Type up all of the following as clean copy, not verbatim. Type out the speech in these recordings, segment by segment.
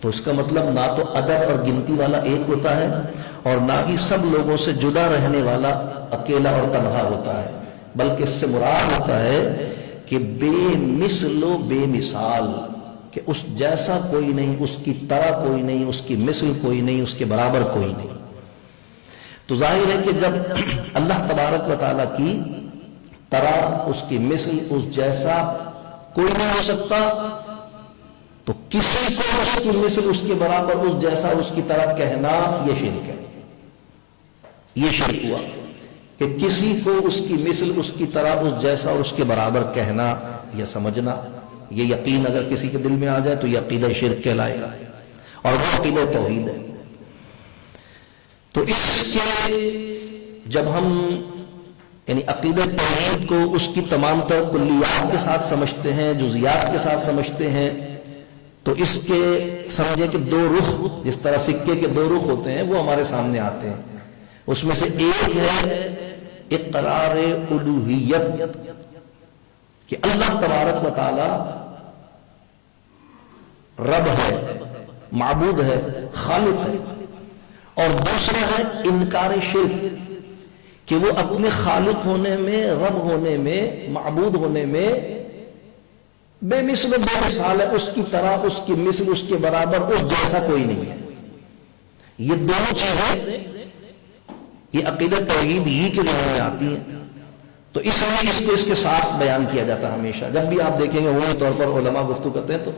تو اس کا مطلب نہ تو عدد اور گنتی والا ایک ہوتا ہے اور نہ ہی سب لوگوں سے جدا رہنے والا اکیلا اور تنہا ہوتا ہے، بلکہ اس سے مراد ہوتا ہے کہ بے مثل و بے مثال، کہ اس جیسا کوئی نہیں، اس کی طرح کوئی نہیں، اس کی مثل کوئی نہیں، اس کے برابر کوئی نہیں۔ تو ظاہر ہے کہ جب اللہ تبارک و تعالیٰ کی طرح، اس کی مثل، اس جیسا کوئی نہیں ہو سکتا، تو کسی کو اس کی مثل، اس کے برابر، اس جیسا، اس کی طرح کہنا یہ شرک ہے۔ یہ شرک ہوا کہ کسی کو اس کی مثل، اس کی طرح، اس جیسا اور اس کے برابر کہنا یا سمجھنا، یہ یقین اگر کسی کے دل میں آ جائے تو یہ عقیدہ شرک کہلائے گا، اور وہ عقیدہ توحید ہے۔ تو اس کے جب ہم یعنی عقیدہ توحید کو اس کی تمام تر کلیات کے ساتھ سمجھتے ہیں، جزیات کے ساتھ سمجھتے ہیں، تو اس کے سمجھے کہ دو رخ، جس طرح سکے کے دو رخ ہوتے ہیں، وہ ہمارے سامنے آتے ہیں۔ اس میں سے ایک ہے اقرار الوہیت، کہ اللہ تبارک و تعالی رب ہے، معبود ہے، خالق ہے، اور دوسرا ہے انکار شرک، کہ وہ اپنے خالق ہونے میں، رب ہونے میں، معبود ہونے میں بے مثل و بے مثال ہے، اس کی طرح، اس کی مثل، اس کے برابر، اس جیسا کوئی نہیں ہے۔ یہ دونوں چیزیں یہ عقیدہ توحید ہی کے ذمہ میں آتی ہیں، تو اس لیے اس کو اس کے ساتھ بیان کیا جاتا ہے ہمیشہ۔ جب بھی آپ دیکھیں گے عمومی طور پر علماء گفتگو کرتے ہیں تو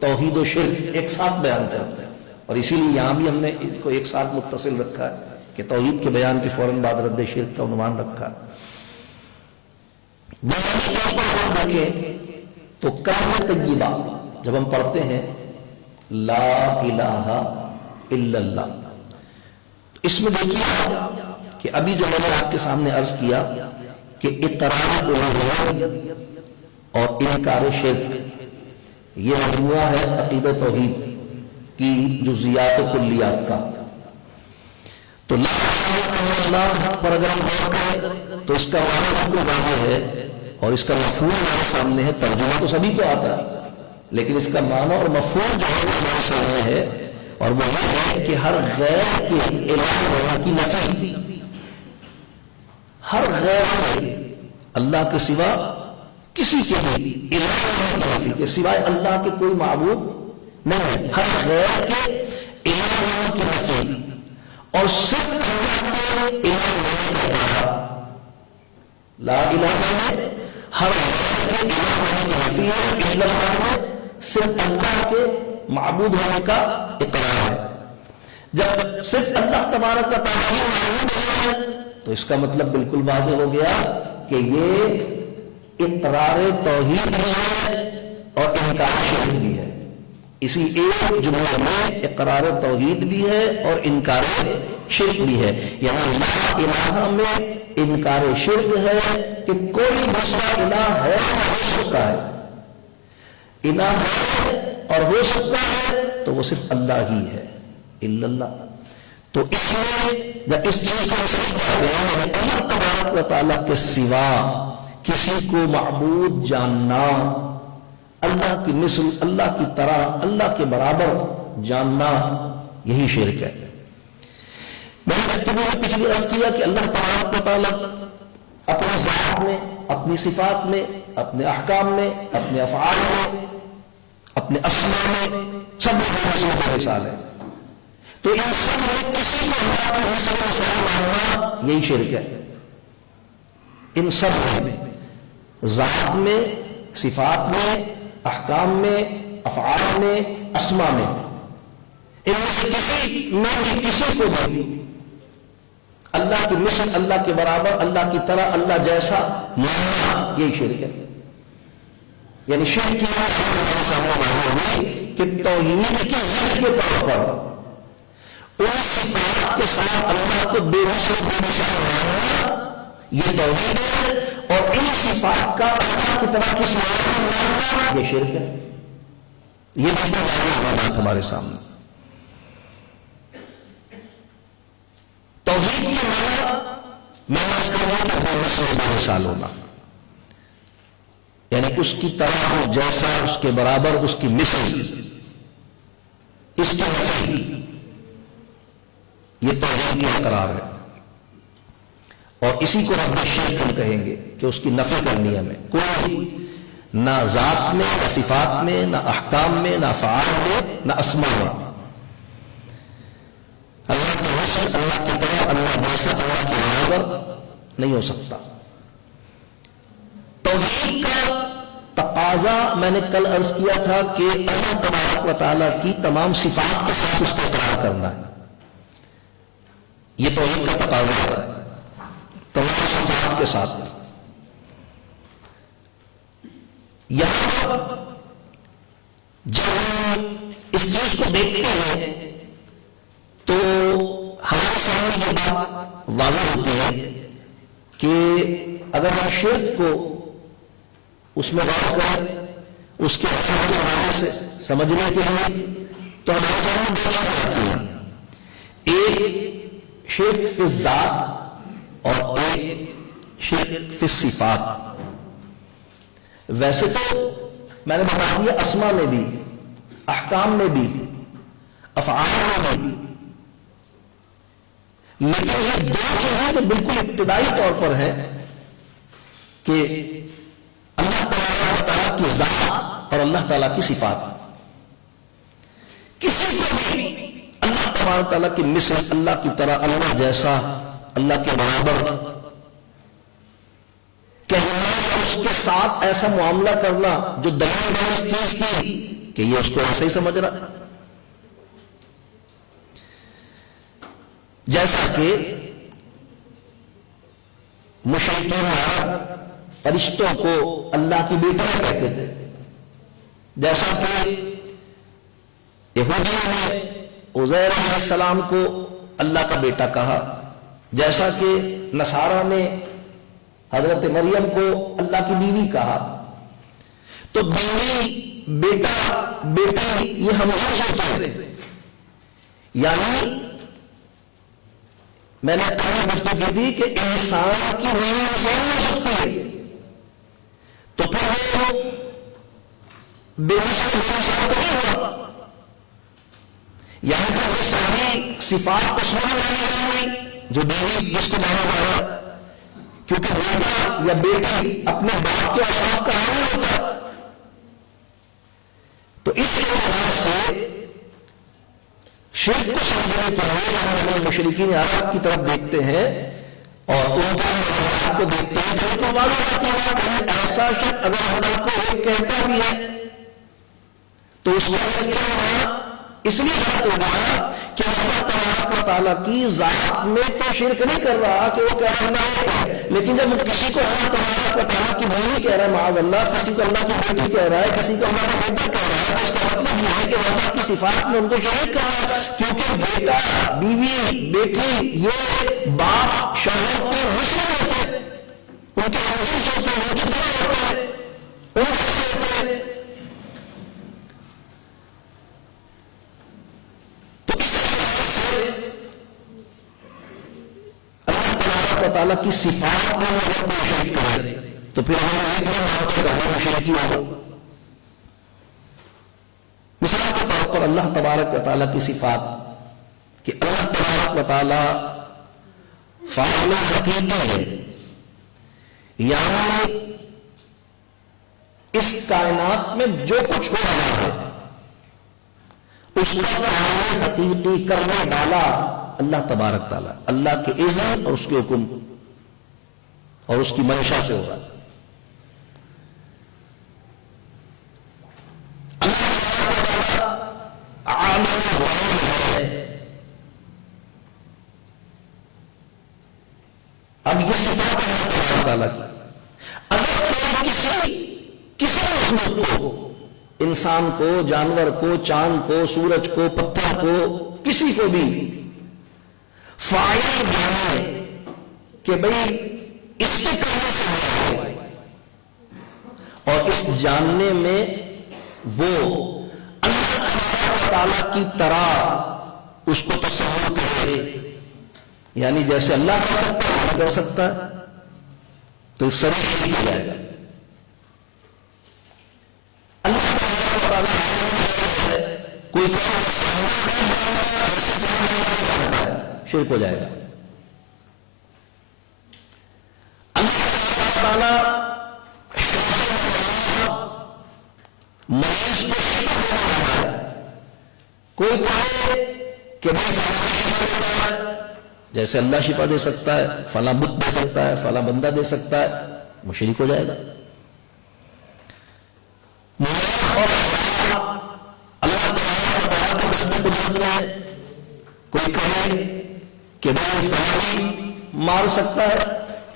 توحید و شرک ایک ساتھ بیان کرتے ہیں، اور اسی لیے یہاں بھی ہم نے اس کو ایک ساتھ متصل رکھا ہے کہ توحید کے بیان کے فوراً بعد رد شرک کا عنوان رکھا ہے۔ بنیادی طور پر ہم دیکھیں تو کلمہ طیبہ جب ہم پڑھتے ہیں لا الہ الا اللہ، اس میں دیکھیے کہ ابھی جو میں نے آپ کے سامنے عرض کیا کہ اقرار الوہیت اور انکار شرک، یہ مجموعہ ہے عقیدہ توحید کی جزیات و کلیات کا۔ تو لا الہ الا اللہ پر اگر ہم غور کریں تو اس کا معنی آپ کو واضح ہے، اور اس کا مفہوم ہمارے سامنے ہے۔ ترجمہ تو سبھی کو آتا ہے، لیکن اس کا معنی اور مفہوم جو ہے وہ ہمارے سامنے ہے، اور وہ یہ ہے کہ ہر غیر کے الہ ہونے کی نفی، ہر غیر اللہ کے سوا کسی کے بھی الہ ہونے کی نفی، کہ سوائے اللہ کے کوئی معبود نہیں ہے، ہر غیر کے الہ ہونے کی نفی، اور صرف اللہ کے الہ ہونے کا اقرار۔ لا الہ ہے ہر غیر کے الہ ہونے کی نفی ہے، الا اللہ ہے صرف اللہ کے معبود ہونے کا اقرار ہے۔ جب صرف اللہ تبارک و تعالی معبود ہے تو اس کا مطلب بالکل واضح ہو گیا کہ یہ اقرار توحید بھی ہے اور انکار شرک بھی ہے۔ اسی ایک جملے میں اقرار توحید بھی ہے اور انکار شرک بھی ہے، یعنی لا الہ میں انکار شرک ہے کہ کوئی دوسرا الہ ہے اور ہو سکتا ہے، الہ ہے اور ہو سکتا ہے تو وہ صرف اللہ ہی ہے، الا اللہ۔ تو اس لیے جب اس چیز کو سمجھا گیا ہے اللہ تبارک و تعالیٰ کے سوا کسی کو معبود جاننا، اللہ کی مثل، اللہ کی طرح، اللہ کے برابر جاننا، یہی شرک ہے۔ میں نے تمہیں پچھلی عرض کیا کہ اللہ تبارک و تعالیٰ اپنے ذات میں، اپنی صفات میں، اپنے احکام میں، اپنے افعال میں، اپنے اسماء میں سب میں کا مثال ہے، تو ان سب میں کسی کو اللہ کی مثل و مثال ماننا یہی شرک ہے۔ ان سب میں، ذات میں، صفات میں، احکام میں، افعال میں، اسماء میں، ان میں سے کسی میں بھی کسی کو بھی اللہ کی مثل، اللہ کے برابر، اللہ کی طرح، اللہ جیسا ماننا یہی شرک ہے۔ یعنی شرک کی ہمارے سامنے معلوم ہوئی کہ توحید کی ضد کے طور پر ان صفات کے ساتھ اللہ کو بے مثل بے مثال ماننا یہ توحید ہے، اور ان صفات کا اللہ کی طرح کس معنی میں ماننا یہ شرک ہے۔ یہ بات ہمارے سامنے توحید کی معنی میں اس کا معنی بے مثل بے مثال ہونا، یعنی اس کی طرح، جیسا، اس کے برابر، اس کی مثل۔ اس کی نفی، یہ توحید کا اقرار ہے، اور اسی کو رب الشرک ہم کہیں گے کہ اس کی نفی کرنی ہے ہمیں۔ کوئی نہ ذات میں، نہ صفات میں، نہ احکام میں، نہ افعال میں، نہ اسماء میں۔ اللہ کی حسن، اللہ کی طرح، اللہ جیسا، اللہ کے برابر نہیں ہو سکتا۔ توحید کا تقاضا میں نے کل عرض کیا تھا کہ اللہ تبارک و تعالیٰ کی تمام صفات کے ساتھ اس کو اقرار کرنا ہے، یہ توحید کا تقاضا ہے، تمام صفات کے ساتھ۔ یہاں پر جب ہم اس چیز کو دیکھتے ہیں تو ہمارے سامنے یہ بات واضح ہوتی ہے کہ اگر ہم شرک کو اس میں غور کریں، اس کے اثر کے حوالے سے سمجھنے کے لیے، تو ہمارے سامنے دو چیزیں آتی ہیں، ایک شرک فی الذات اور ایک شرک فی الصفات۔ ویسے تو میں نے بتا دیا اسماء میں بھی، احکام میں بھی، افعال میں بھی، لیکن یہ دو چیزیں جو بالکل ابتدائی طور پر ہیں کہ اللہ تعالیٰ کی ذات اور اللہ تعالیٰ کی صفات۔ کسی کو بھی اللہ تبارک تعالیٰ کی مثل، اللہ کی طرح، اللہ جیسا، اللہ کے برابر کہنا اور اس کے ساتھ ایسا معاملہ کرنا جو دلیل ہے اس چیز کی کہ یہ اس کو ایسا ہی سمجھ رہا، جیسا کہ مشرکین عرب فرشتوں کو اللہ کی بیٹیاں کہتے تھے، جیسا کہ یہودیوں نے عزیر علیہ السلام کو اللہ کا بیٹا کہا، جیسا کہ نصارہ نے حضرت مریم کو اللہ کی بیوی کہا۔ تو بیوی، بیٹا، بیٹی یہ ہم نہیں سوچتے، یعنی میں نے پہلے گفتگو کی تھی کہ انسان کی بیوی انسان ہو سکتی ہے، تو پھر وہ بے مثل انسان تو نہیں ہوا، یہاں پر وہ ساری صفات کو سمجھ جو بیوی جس کو مانا جا رہا، کیونکہ بیٹا یا بیٹی اپنے باپ کے احساس کا حامل ہوتا، تو اس لحاظ سے شرک کو سمجھنے کے لیے ہم مشرکین عرب کی طرف دیکھتے ہیں اور ان کا کو دیکھتے ہیں، جو تو معلوم ایسا شخص اگر اللہ کو ایک کہتا بھی ہے تو اس کو اس لیے بات ہوگا کہ اللہ تبارک و تعالیٰ کی ذات میں تو شرک نہیں کر رہا کہ وہ کہہ رہا ہے، لیکن جب کسی کو اللہ تبارک و تعالیٰ کی بیوی کہہ رہا ہے معاذ اللہ، کسی کو اللہ کی بیٹی کہہ رہا ہے، کسی کو اللہ کا بیٹا کہہ رہا ہے، اس کا مطلب یہ ہے کہ اللہ کی صفات میں ان کو شریک کر رہا ہے، کیونکہ بیٹا، بیوی، بیٹی یہ باپ شوہر کے حصے ہوتے ہیں، ان کے حصے ہوتے ہیں، ان کی طرح ہوتا ہے، ان کے حصے ہوتے ہیں۔ تعالیٰ کی صفات میں اگر کوئی شریک کرے تو پھر ہمیں مشرکی ہوگا۔ مثال کے طور پر اللہ تبارک و تعالیٰ کی صفات کہ اللہ تبارک و تعالیٰ فاعل حقیقی ہے، یعنی اس کائنات میں جو کچھ ہو رہا ہے اس کا فاعل حقیقی کرنے والا اللہ تبارک تعالیٰ، اللہ کے اذن اور اس کے حکم اور اس کی منشا سے ہوگا۔ اب یہ صفات ہے اللہ تعالیٰ کی، اگر کسی مخلوق کو، انسان کو، جانور کو، چاند کو، سورج کو، پتھر کو، کسی کو بھی فاعل جانے کہ بھئی اس کے کرنے سے ہو رہا ہے اور اس جاننے میں وہ اللہ تعالیٰ کی طرح اس کو تصور کرے، یعنی جیسے اللہ کر سکتا ہے اللہ کر سکتا ہے، تو اس سر شریک ہو جائے گا۔ اللہ تعالیٰ کوئی شرک ہو جائے گا. اللہ تعالیٰ مریض کو شفا، کوئی کہے کہ جیسے اللہ شفا دے سکتا ہے، فلاں بت دے سکتا ہے، فلاں بندہ دے سکتا ہے، مشرک ہو جائے گا. کوئی کہے کہ بھائی فلاں مار سکتا ہے،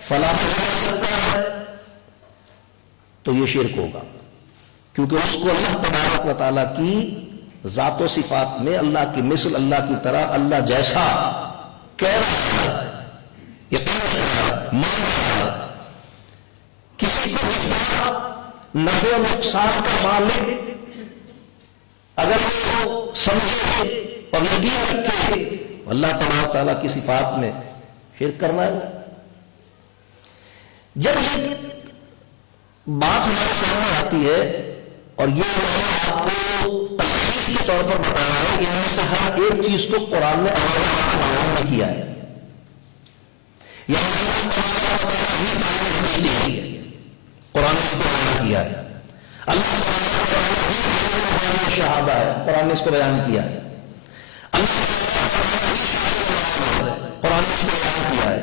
فلاں مار سکتا ہے، تو یہ شرک ہوگا، کیونکہ اس کو اللہ تبارک و تعالیٰ کی ذات و صفات میں اللہ کی مثل، اللہ کی طرح، اللہ جیسا کہہ رہا ہے، کسی کو نفع و نقصان کا مالک اگر وہ سمجھے اور یقین رکھے اللہ تبارک و تعالیٰ کی صفات میں شرک کرنا ہے. جب یہ بات ہمارے سامنے آتی ہے اور یہ آپ کو تفصیل کے طور پر بتا رہا ہے کہ ان میں سے ہر ایک چیز کو قرآن نے بیان کیا ہے. قرآن نے اس کو بیان کیا ہے. اللہ شہادہ ہے، قرآن نے اس کو بیان کیا ہے. قرآن نے اس کو بیان کیا ہے.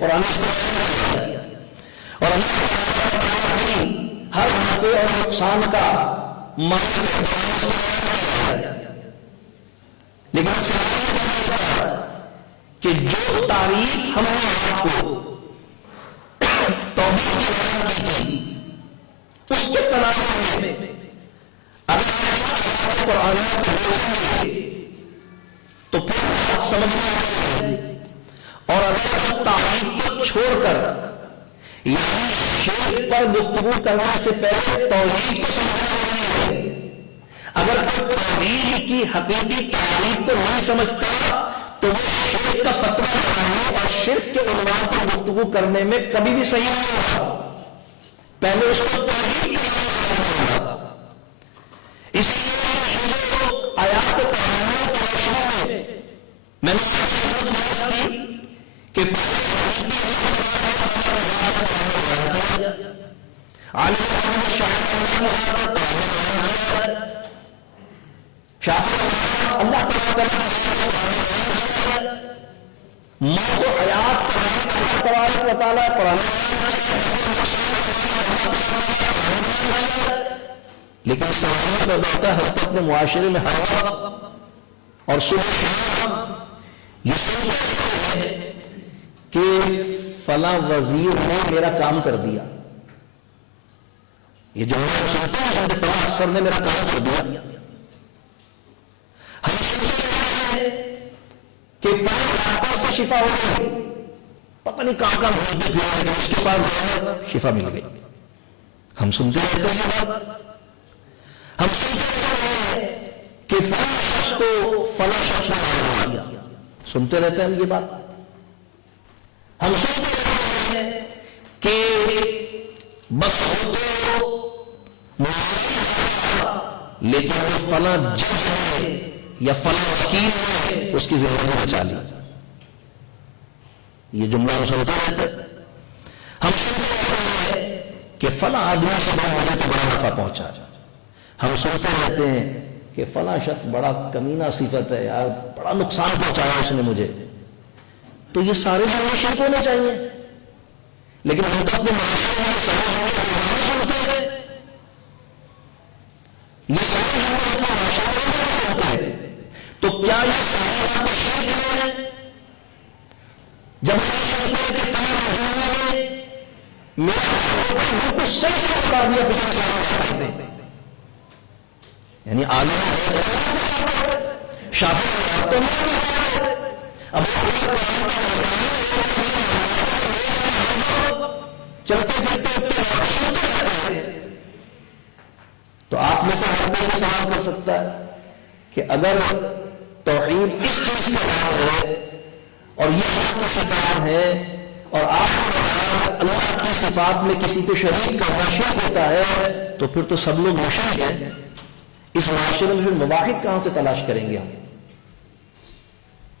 قرآن نے اس کو بیان کیا ہے. اور ہر نفع اور نقصان کا لیکن کہ جو تعریف ہم نے آپ کو توحید کی بیان کی تھی اس کے تناظر میں اگر قرآن تو پھر سمجھنا ہے. اور اگر تعریف کو چھوڑ کر یعنی شرک پر گفتگو کرنے سے پہلے توحید کو سمجھنا ہے. اگر توحید کی حقیقی تعریف کو نہیں سمجھتا تو وہ شرک کا فتویٰ بنانے اور شرک کے عنوان پر گفتگو کرنے میں کبھی بھی صحیح نہیں ہوگا. پہلے اس کو توحید کی سمجھنا. اس لیے آیات کو پڑھانے کی روشنی میں نے کہ اللہ تبارک و تعالیٰ قرآن لیکن سامنے میں ہوتا ہے اپنے معاشرے میں ہر وقت اور صبح یہ سوچ ہے کہ فلاں وزیر نے میرا کام کر دیا. یہ جو سنتا ہے فلاں افسر نے میرا کام کر دیا. ہم سوچتے ہیں کہ فلاں ڈاکٹر سے شفا ہو گئی، پتہ نہیں کہاں کہاں بھیجتے اس کے پاس شفا مل گئی. ہم سنتے رہتے ہیں، ہم سنتے ہیں کہ فلاں شخص کو فلاں شخص نے دیا. سنتے رہتے ہیں یہ بات. ہم سنتے رہتے ہیں کہ بس لیکن وہ فلاں جج ہے یا فلاں وکیل ہے اس کی زندگی بچا لی. یہ جملہ ہم سنتے رہتے ہیں. ہم سنتے رہتے ہیں کہ فلاں آدمی سے مجھے تو بڑا نفع پہنچا. ہم سنتے رہتے ہیں کہ فلاں شخص بڑا کمینہ صفت ہے یار، بڑا نقصان پہنچایا اس نے مجھے. تو یہ سارے جملے شرک ہونے چاہیے، لیکن ہم تو اپنے معاشرے میں سنتے ہیں یہ سارے جملے اپنے معاشرے میں سنتے ہیں. تو کیا یہ سارے جملے شرک ہیں؟ جب ہم سنتے ہیں کہ فلاں میرا کچھ صحیح سے بتا دیا پچھلے سال یعنی عالم شافعی اب چلتے پھرتے تو آپ میں سے ہر کوئی سوال کر سکتا ہے کہ اگر توحید اس چیز کا نام ہے اور یہ آپ کا صفات ہے اور آپ اللہ کی صفات میں کسی کو شریک کرنا شرک ہوتا ہے تو پھر تو سب لوگ مشرک ہیں. اس معاشرے میں پھر مواحد کہاں سے تلاش کریں گے ہم؟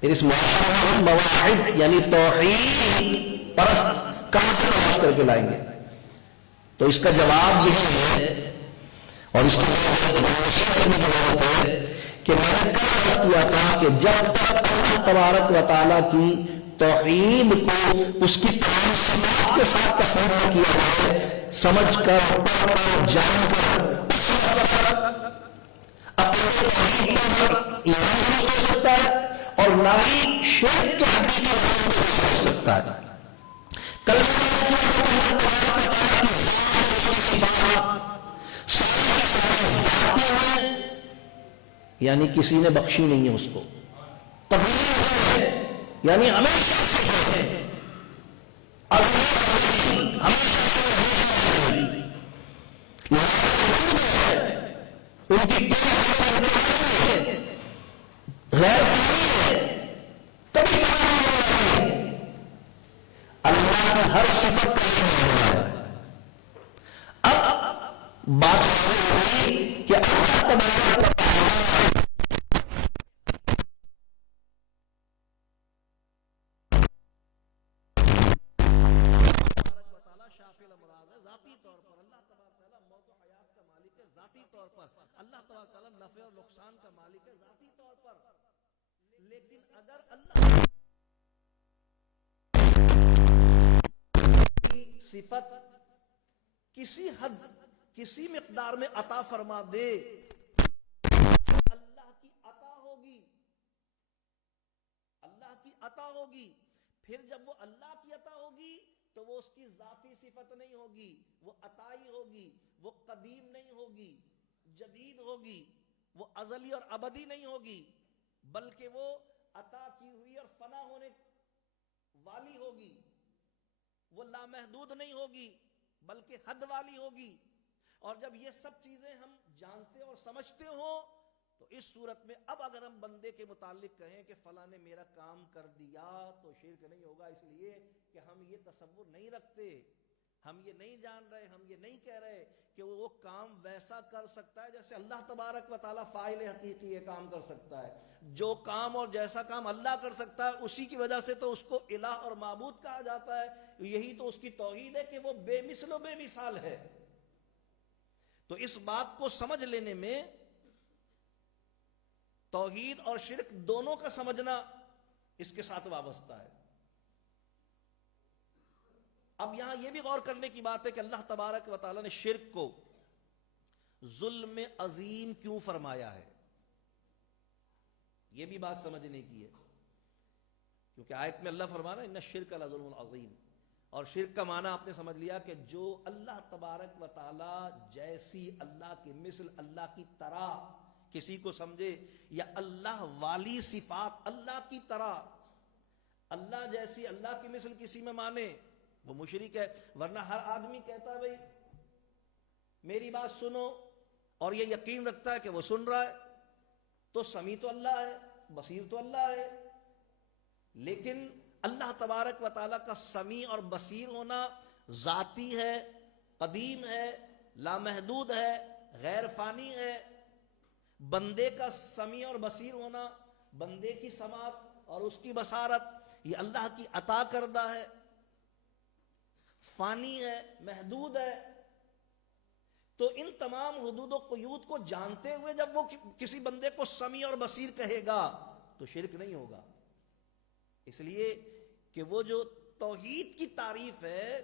پھر اس معاشرے میں مواحد یعنی توحید پرست کہاں سے تلاش کر کے لائیں گے؟ تو اس کا جواب یہی ہے، اور اس کو ضرورت ہے کہ میں نے کل عرض کیا تھا کہ جب تک اللہ تبارک و تعالیٰ کی توحید کو اس کی تمام صفات کے ساتھ تسلیم نہ کیا جائے، سمجھ کر پڑھ کر جان کر اس وقت اپنے توحید پر ایمان نہیں ہو سکتا ہے اور نہ ہی شرک کے حقیقی معنی کو سمجھ سکتا ہے. کل یعنی کسی نے بخشی نہیں ہے اس کو، یعنی ہمیشہ سے ہے، ان کی غیر کبھی اللہ کی ہر صفت کا. اب بات ہوئی کہ اللہ تبارک و تعالی شافی الامراض ہے ذاتی طور پر، اللہ تبارک تعالیٰ موت و حیات کا مالک ہے ذاتی طور پر، اللہ تبارک تعالیٰ نفع اور نقصان کا مالک ہے ذاتی طور پر. لیکن اگر اللہ کی صفت کسی حد کسی مقدار میں عطا فرما دے، اللہ کی عطا ہوگی، اللہ کی عطا ہوگی. پھر جب وہ اللہ کی عطا ہوگی تو وہ اس کی ذاتی صفت نہیں ہوگی، وہ عطائی ہوگی، وہ قدیم نہیں ہوگی، جدید ہوگی، وہ ازلی اور ابدی نہیں ہوگی، بلکہ وہ عطا کی ہوئی اور فنا ہونے والی ہوگی. وہ لامحدود نہیں ہوگی بلکہ حد والی ہوگی. اور جب یہ سب چیزیں ہم جانتے اور سمجھتے ہوں تو اس صورت میں اب اگر ہم بندے کے متعلق کہیں کہ فلاں نے میرا کام کر دیا تو شرک نہیں ہوگا، اس لیے کہ ہم یہ تصور نہیں رکھتے، ہم یہ نہیں جان رہے، ہم یہ نہیں کہہ رہے کہ وہ کام ویسا کر سکتا ہے جیسے اللہ تبارک و تعالیٰ فاعل حقیقی یہ کام کر سکتا ہے. جو کام اور جیسا کام اللہ کر سکتا ہے اسی کی وجہ سے تو اس کو الہ اور معبود کہا جاتا ہے. یہی تو اس کی توحید ہے کہ وہ بے مثل و بے مثال ہے. تو اس بات کو سمجھ لینے میں توحید اور شرک دونوں کا سمجھنا اس کے ساتھ وابستہ ہے. اب یہاں یہ بھی غور کرنے کی بات ہے کہ اللہ تبارک و تعالیٰ نے شرک کو ظلم عظیم کیوں فرمایا ہے، یہ بھی بات سمجھنے کی ہے. کیونکہ آیت میں اللہ فرمانا ان الشرک لظلم عظیم، اور شرک کا معنی آپ نے سمجھ لیا کہ جو اللہ تبارک و تعالیٰ جیسی، اللہ کی مثل، اللہ کی طرح کسی کو سمجھے، یا اللہ والی صفات اللہ کی طرح، اللہ جیسی، اللہ کی مثل کسی میں مانے، وہ مشرک ہے. ورنہ ہر آدمی کہتا ہے بھائی میری بات سنو، اور یہ یقین رکھتا ہے کہ وہ سن رہا ہے، تو سمیع تو اللہ ہے، بصیر تو اللہ ہے. لیکن اللہ تبارک و تعالیٰ کا سمیع اور بصیر ہونا ذاتی ہے، قدیم ہے، لامحدود ہے، غیر فانی ہے. بندے کا سمیع اور بصیر ہونا، بندے کی سماعت اور اس کی بصارت، یہ اللہ کی عطا کردہ ہے، فانی ہے، محدود ہے. تو ان تمام حدود و قیود کو جانتے ہوئے جب وہ کسی بندے کو سمیع اور بصیر کہے گا تو شرک نہیں ہوگا. اس لیے کہ وہ جو توحید کی تعریف ہے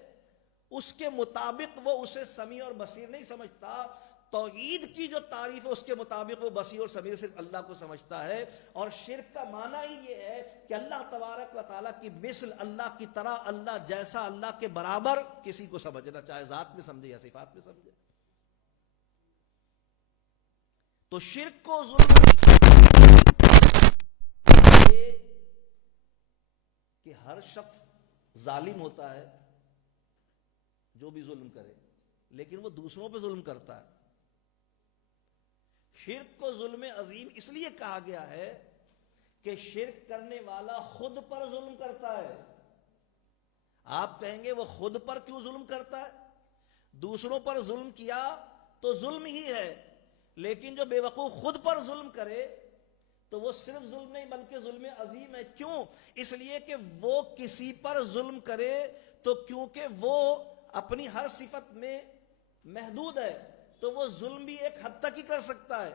اس کے مطابق وہ اسے سمیع اور بصیر نہیں سمجھتا. توحید کی جو تعریف ہے اس کے مطابق وہ بصیر اور سمیع صرف اللہ کو سمجھتا ہے. اور شرک کا معنی ہی یہ ہے کہ اللہ تبارک و تعالیٰ کی مثل، اللہ کی طرح، اللہ جیسا، اللہ کے برابر کسی کو سمجھنا، چاہے ذات میں سمجھے یا صفات میں سمجھے. تو شرک کو ظلم کہ ہر شخص ظالم ہوتا ہے جو بھی ظلم کرے، لیکن وہ دوسروں پہ ظلم کرتا ہے. شرک کو ظلم عظیم اس لیے کہا گیا ہے کہ شرک کرنے والا خود پر ظلم کرتا ہے. آپ کہیں گے وہ خود پر کیوں ظلم کرتا ہے؟ دوسروں پر ظلم کیا تو ظلم ہی ہے، لیکن جو بے وقوف خود پر ظلم کرے تو وہ صرف ظلم نہیں بلکہ ظلم عظیم ہے۔ کیوں؟ اس لیے کہ وہ کسی پر ظلم کرے تو کیونکہ وہ اپنی ہر صفت میں محدود ہے تو وہ ظلم بھی ایک حد تک ہی کر سکتا ہے،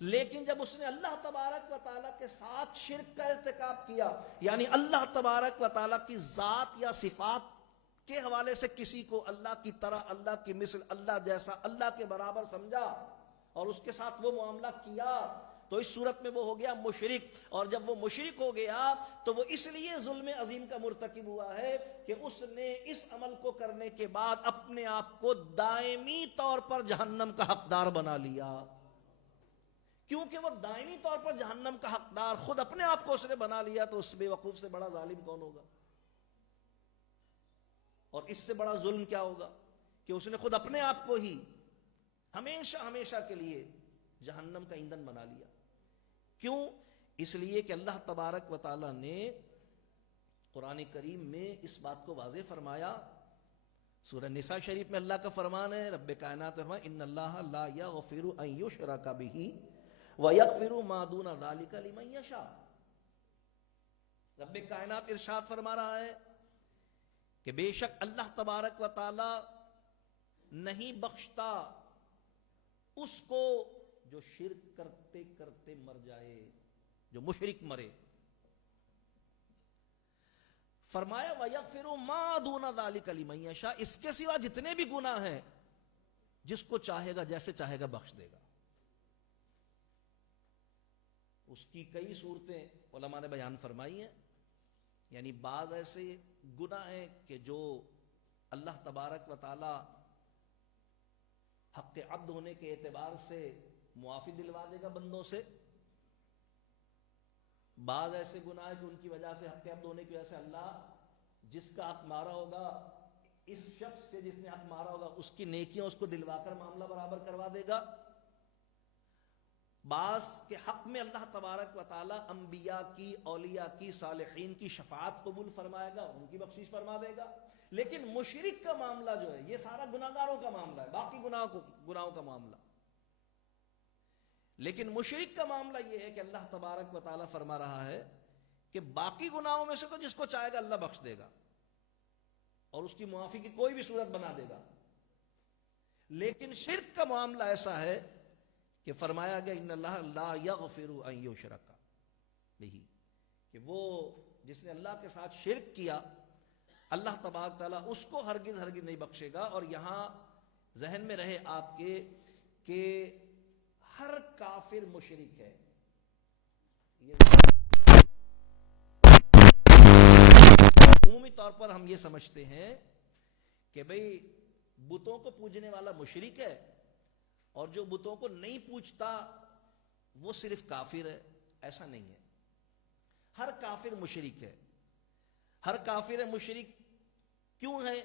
لیکن جب اس نے اللہ تبارک و تعالیٰ کے ساتھ شرک کا ارتکاب کیا، یعنی اللہ تبارک و تعالیٰ کی ذات یا صفات کے حوالے سے کسی کو اللہ کی طرح، اللہ کی مثل، اللہ جیسا، اللہ کے برابر سمجھا اور اس کے ساتھ وہ معاملہ کیا، تو اس صورت میں وہ ہو گیا مشرک، اور جب وہ مشرک ہو گیا تو وہ اس لیے ظلم عظیم کا مرتکب ہوا ہے کہ اس نے اس عمل کو کرنے کے بعد اپنے آپ کو دائمی طور پر جہنم کا حقدار بنا لیا۔ کیونکہ وہ دائمی طور پر جہنم کا حقدار خود اپنے آپ کو اس نے بنا لیا، تو اس بے وقوف سے بڑا ظالم کون ہوگا؟ اور اس سے بڑا ظلم کیا ہوگا کہ اس نے خود اپنے آپ کو ہی ہمیشہ ہمیشہ کے لیے جہنم کا ایندھن بنا لیا۔ کیوں؟ اس لیے کہ اللہ تبارک و تعالی نے قرآن کریم میں اس بات کو واضح فرمایا۔ سورہ نساء شریف میں اللہ کا فرمان ہے، رب کائنات فرمائے ان اللہ لا یغفر ان یشرک بہ ویغفر ما دون ذلک لمن یشاء۔ رب کائنات ارشاد فرما رہا ہے کہ بے شک اللہ تبارک و تعالی نہیں بخشتا اس کو جو شرک کرتے کرتے مر جائے، جو مشرک مرے۔ فرمایا وَيَغْفِرُ مَا دُونَ ذَلِكَ لِمَن يَشَاءُ، اس کے سوا جتنے بھی گناہ ہیں جس کو چاہے گا جیسے چاہے گا بخش دے گا۔ اس کی کئی صورتیں علماء نے بیان فرمائی ہیں، یعنی بعض ایسے گناہ ہیں کہ جو اللہ تبارک و تعالی حق عبد ہونے کے اعتبار سے معافی دلوا دے گا بندوں سے، بعض ایسے گناہ کہ ان کی وجہ سے حق عبد ہونے کی وجہ سے اللہ جس کا حق مارا ہوگا، اس شخص سے جس نے حق مارا ہوگا اس کی نیکیاں اس کو دلوا کر معاملہ برابر کروا دے گا۔ بعض کے حق میں اللہ تبارک و تعالی انبیاء کی، اولیاء کی، صالحین کی شفاعت قبول فرمائے گا، ان کی بخشش فرما دے گا۔ لیکن مشرک کا معاملہ جو ہے یہ سارا گناہگاروں کا معاملہ ہے، باقی گناہوں کا معاملہ، لیکن مشرک کا معاملہ یہ ہے کہ اللہ تبارک و تعالی فرما رہا ہے کہ باقی گناہوں میں سے تو جس کو چاہے گا اللہ بخش دے گا اور اس کی معافی کی کوئی بھی صورت بنا دے گا، لیکن شرک کا معاملہ ایسا ہے کہ فرمایا گیا ان اللہ لا یغفر ان یشرک بہ، کہ وہ جس نے اللہ کے ساتھ شرک کیا اللہ تبارک تعالیٰ اس کو ہرگز ہرگز نہیں بخشے گا۔ اور یہاں ذہن میں رہے آپ کے کہ ہر کافر مشرک ہے، عمومی طور پر ہم یہ سمجھتے ہیں کہ بھئی بتوں کو پوجنے والا مشرک ہے اور جو بتوں کو نہیں پوجتا وہ صرف کافر ہے، ایسا نہیں ہے۔ ہر کافر مشرک ہے، ہر کافر مشرک کیوں ہے؟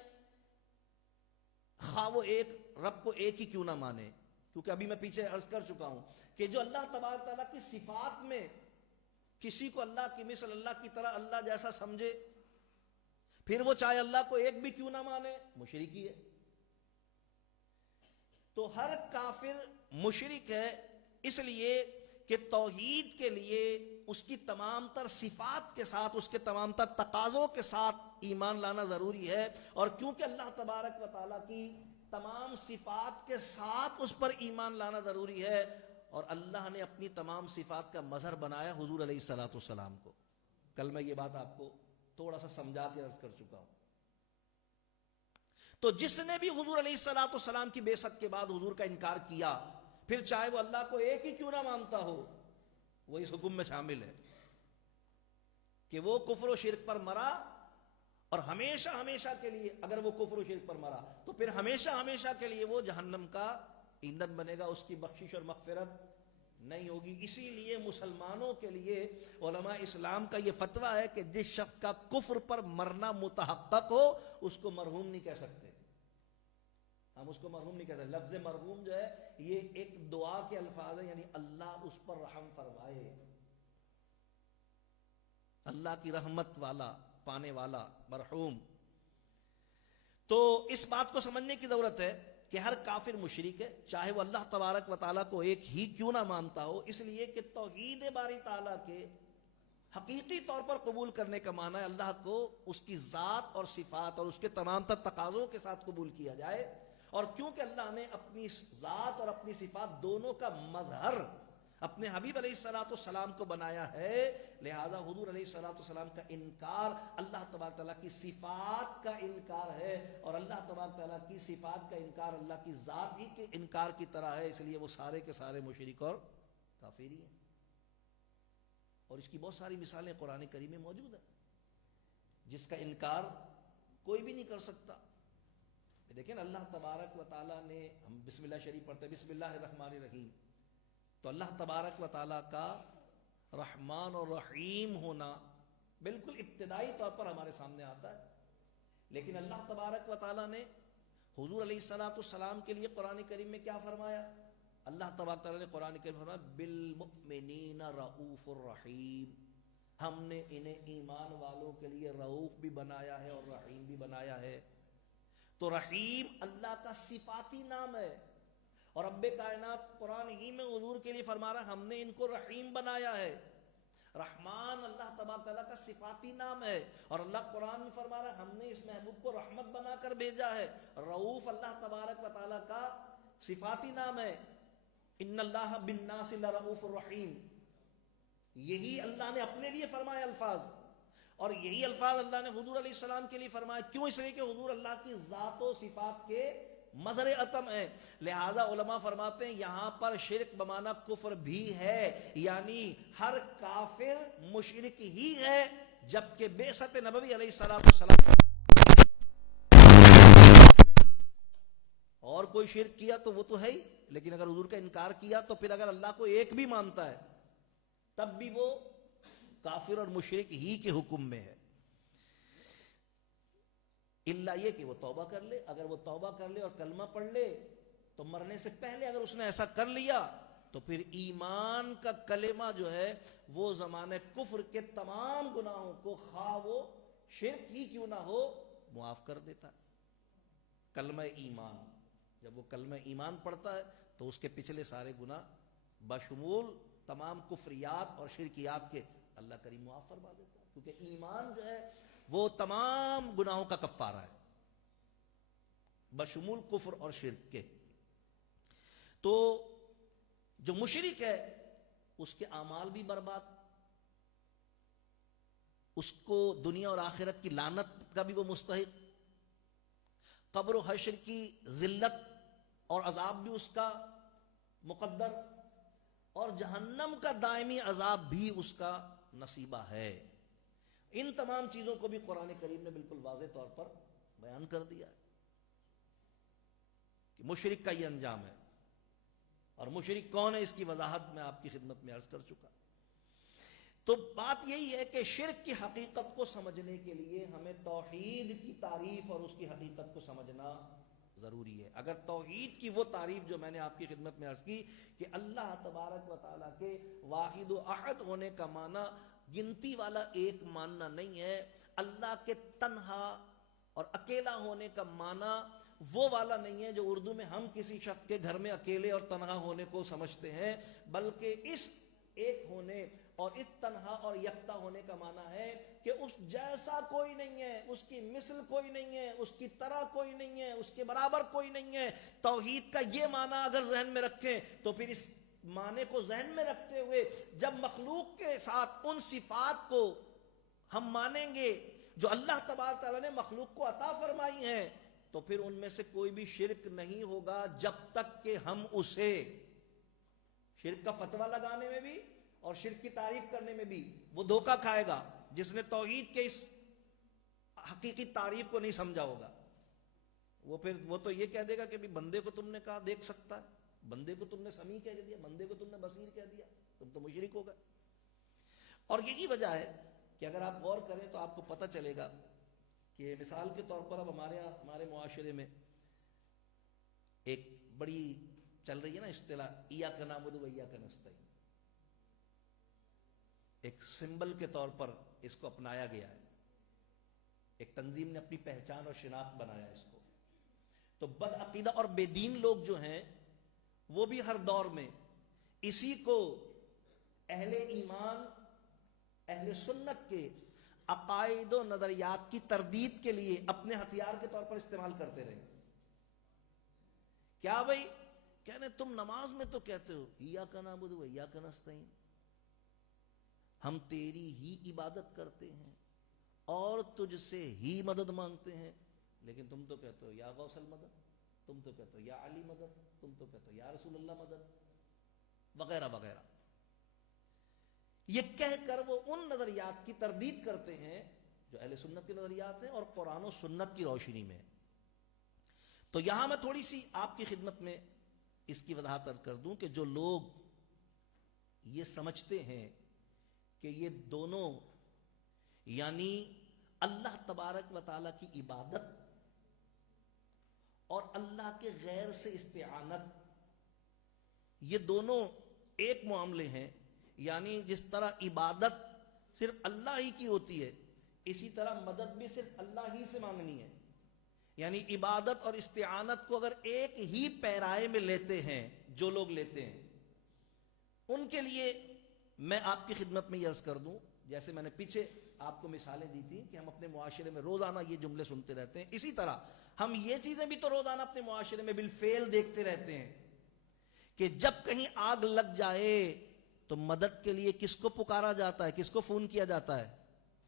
خواہ وہ ایک رب کو ایک ہی کیوں نہ مانے، کیونکہ ابھی میں پیچھے عرض کر چکا ہوں کہ جو اللہ تبارک تعالیٰ کی صفات میں کسی کو اللہ کی مثل، اللہ کی طرح، اللہ جیسا سمجھے، پھر وہ چاہے اللہ کو ایک بھی کیوں نہ مانے، مشرک ہی ہے۔ تو ہر کافر مشرک ہے، اس لیے کہ توحید کے لیے اس کی تمام تر صفات کے ساتھ، اس کے تمام تر تقاضوں کے ساتھ ایمان لانا ضروری ہے، اور کیونکہ اللہ تبارک و تعالیٰ کی تمام صفات کے ساتھ اس پر ایمان لانا ضروری ہے، اور اللہ نے اپنی تمام صفات کا مظہر بنایا حضور علیہ الصلوۃ والسلام کو۔ کل میں یہ بات آپ کو تھوڑا سا سمجھا کے عرض کر چکا ہوں۔ تو جس نے بھی حضور علیہ الصلوۃ والسلام کی بعثت کے بعد حضور کا انکار کیا، پھر چاہے وہ اللہ کو ایک ہی کیوں نہ مانتا ہو، وہ اس حکم میں شامل ہے کہ وہ کفر و شرک پر مرا، اور ہمیشہ ہمیشہ کے لیے اگر وہ کفر و شرک پر مرا تو پھر ہمیشہ ہمیشہ کے لیے وہ جہنم کا ایندھن بنے گا، اس کی بخشش اور مغفرت نہیں ہوگی۔ اسی لیے مسلمانوں کے لیے علماء اسلام کا یہ فتویٰ ہے کہ جس شخص کا کفر پر مرنا متحقق ہو اس کو مرحوم نہیں کہہ سکتے، ہم اس کو مرحوم نہیں کہتے۔ لفظ مرحوم جو ہے یہ ایک دعا کے الفاظ ہیں، یعنی اللہ اس پر رحم فرمائے، اللہ کی رحمت والا، پانے والا، مرحوم۔ تو اس بات کو سمجھنے کی ضرورت ہے کہ ہر کافر مشرک ہے، چاہے وہ اللہ تبارک و تعالیٰ کو ایک ہی کیوں نہ مانتا ہو، اس لیے کہ توحید باری تعالیٰ کے حقیقی طور پر قبول کرنے کا معنی ہے اللہ کو اس کی ذات اور صفات اور اس کے تمام تر تقاضوں کے ساتھ قبول کیا جائے. اور کیونکہ اللہ نے اپنی ذات اور اپنی صفات دونوں کا مظہر اپنے حبیب علیہ الصلوۃ والسلام کو بنایا ہے، لہذا حضور علیہ الصلوۃ والسلام کا انکار اللہ تبارک تعالیٰ کی صفات کا انکار ہے، اور اللہ تبارک تعالیٰ کی صفات کا انکار اللہ کی ذات ہی کے انکار کی طرح ہے، اس لیے وہ سارے کے سارے مشرک اور کافر ہی ہیں. اور اس کی بہت ساری مثالیں قرآن کریم میں موجود ہیں جس کا انکار کوئی بھی نہیں کر سکتا. دیکھیں اللہ تبارک و تعالیٰ نے، ہم بسم اللہ شریف پڑھتے ہیں، بسم اللہ الرحمن الرحیم، تو اللہ تبارک و تعالیٰ کا رحمان اور رحیم ہونا بالکل ابتدائی طور پر ہمارے سامنے آتا ہے. لیکن اللہ تبارک و تعالیٰ نے حضور علیہ الصلوۃ والسلام کے لیے قرآن کریم میں کیا فرمایا؟ اللہ تبارک تعالیٰ نے قرآن کریم میں فرمایا بالمؤمنین رؤوف الرحیم، ہم نے انہیں ایمان والوں کے لیے رؤوف بھی بنایا ہے اور رحیم بھی بنایا ہے. تو رحیم اللہ کا صفاتی نام ہے، اور رب کائنات قرآن ہی میں حضور کے لیے فرما رہا ہم نے ان کو رحیم بنایا ہے. رحمان اللہ تبارک تعالیٰ کا صفاتی نام ہے، اور اللہ قرآن میں فرما رہا ہم نے اس محبوب کو رحمت بنا کر بھیجا ہے. رؤوف اللہ تبارک و تعالیٰ کا صفاتی نام ہے. ان اللہ بالناس لرؤوف الرحیم، یہی اللہ نے اپنے لیے فرمایا الفاظ، اور یہی الفاظ اللہ نے حضور علیہ السلام کے لیے فرمایا. کیوں؟ اس لیے کہ حضور اللہ کی ذات و صفات کے مظہر عتم ہے. لہذا علماء فرماتے ہیں یہاں پر شرک بمعنی کفر بھی ہے، یعنی ہر کافر مشرک ہی ہے، جبکہ بعثت نبوی علیہ السلام اور کوئی شرک کیا تو وہ تو ہے ہی، لیکن اگر حضور کا انکار کیا تو پھر اگر اللہ کو ایک بھی مانتا ہے تب بھی وہ کافر اور مشرک ہی کے حکم میں ہے. الا یہ کہ وہ توبہ کر لے. اگر وہ توبہ کر لے اور کلمہ پڑھ لے تو مرنے سے پہلے اگر اس نے ایسا کر لیا تو پھر ایمان کا کلمہ جو ہے وہ زمانہ کفر کے تمام گناہوں کو خواہ وہ شرک ہی کیوں نہ ہو معاف کر دیتا. کلمہ ایمان، جب وہ کلمہ ایمان پڑھتا ہے تو اس کے پچھلے سارے گناہ بشمول تمام کفریات اور شرکیات کے اللہ کریم معاف فرما دیتا ہے، کیونکہ ایمان جو ہے وہ تمام گناہوں کا کفارہ ہے بشمول کفر اور شرک کے. تو جو مشرک ہے اس کے اعمال بھی برباد، اس کو دنیا اور آخرت کی لعنت کا بھی وہ مستحق، قبر و حشر کی ذلت اور عذاب بھی اس کا مقدر، اور جہنم کا دائمی عذاب بھی اس کا نصیبہ ہے. ان تمام چیزوں کو بھی قرآن کریم نے بالکل واضح طور پر بیان کر دیا ہے کہ مشرک کا یہ انجام ہے، اور مشرک کون ہے اس کی وضاحت میں آپ کی خدمت میں عرض کر چکا. تو بات یہی ہے کہ شرک کی حقیقت کو سمجھنے کے لیے ہمیں توحید کی تعریف اور اس کی حقیقت کو سمجھنا ضروری ہے. اگر توحید کی وہ تعریف جو میں نے آپ کی خدمت میں عرض کی کہ اللہ تبارک و تعالیٰ کے واحد و احد ہونے کا معنی گنتی والا ایک ماننا نہیں ہے، اللہ کے تنہا اور اکیلا ہونے کا معنی وہ والا نہیں ہے جو اردو میں ہم کسی شخص کے گھر میں اکیلے اور تنہا ہونے کو سمجھتے ہیں، بلکہ اس ایک ہونے اور اس تنہا اور یکتا ہونے کا معنی ہے کہ اس جیسا کوئی نہیں ہے، اس کی مثل کوئی نہیں ہے، اس کی طرح کوئی نہیں ہے، اس کے برابر کوئی نہیں ہے. توحید کا یہ معنی اگر ذہن میں رکھیں تو پھر اس معنی کو ذہن میں رکھتے ہوئے جب مخلوق کے ساتھ ان صفات کو ہم مانیں گے جو اللہ تبارک تعالیٰ نے مخلوق کو عطا فرمائی ہیں تو پھر ان میں سے کوئی بھی شرک نہیں ہوگا، جب تک کہ ہم اسے شرک کا فتویٰ لگانے میں بھی اور شرک کی تعریف کرنے میں بھی وہ دھوکہ کھائے گا جس نے توحید کے اس حقیقی تعریف کو نہیں سمجھا ہوگا. وہ تو یہ کہہ دے گا کہ بھی بندے کو تم نے کہا دیکھ سکتا ہے، بندے کو تم نے سمیع کہہ دیا، بندے کو تم نے بصیر کہہ دیا، تم تو مشرک ہو گئے. اور یہی وجہ ہے کہ اگر آپ غور کریں تو آپ کو پتہ چلے گا کہ مثال کے طور پر اب ہمارے معاشرے میں ایک بڑی چل رہی ہے نا اصطلاح ایاک نعبد و ایاک نستعین، ایک سمبل کے طور پر اس کو اپنایا گیا ہے، ایک تنظیم نے اپنی پہچان اور شناخت بنایا اس کو. تو بد عقیدہ اور بے دین لوگ جو ہیں وہ بھی ہر دور میں اسی کو اہل ایمان اہل سنت کے عقائد و نظریات کی تردید کے لیے اپنے ہتھیار کے طور پر استعمال کرتے رہے. کیا بھائی کہنے تم نماز میں تو کہتے ہو ایاک نعبد و ایاک نستعین، ہم تیری ہی عبادت کرتے ہیں اور تجھ سے ہی مدد مانگتے ہیں، لیکن تم تو کہتے ہو یا غوث المدد، تم تو کہتے ہو یا علی مدد، تم تو کہتے ہو یا رسول اللہ مدد، وغیرہ وغیرہ. یہ کہہ کر وہ ان نظریات کی تردید کرتے ہیں جو اہل سنت کے نظریات ہیں اور قرآن و سنت کی روشنی میں. تو یہاں میں تھوڑی سی آپ کی خدمت میں اس کی وضاحت کر دوں کہ جو لوگ یہ سمجھتے ہیں کہ یہ دونوں یعنی اللہ تبارک و تعالیٰ کی عبادت اور اللہ کے غیر سے استعانت، یہ دونوں ایک معاملے ہیں، یعنی جس طرح عبادت صرف اللہ ہی کی ہوتی ہے اسی طرح مدد بھی صرف اللہ ہی سے مانگنی ہے. یعنی عبادت اور استعانت کو اگر ایک ہی پیرائے میں لیتے ہیں جو لوگ لیتے ہیں، ان کے لیے میں آپ کی خدمت میں یہ عرض کر دوں، جیسے میں نے پیچھے آپ کو مثالیں دی تھی کہ ہم اپنے معاشرے میں روزانہ یہ جملے سنتے رہتے ہیں، اسی طرح ہم یہ چیزیں بھی تو روزانہ اپنے معاشرے میں بالفعل دیکھتے رہتے ہیں کہ جب کہیں آگ لگ جائے تو مدد کے لیے کس کو پکارا جاتا ہے، کس کو فون کیا جاتا ہے؟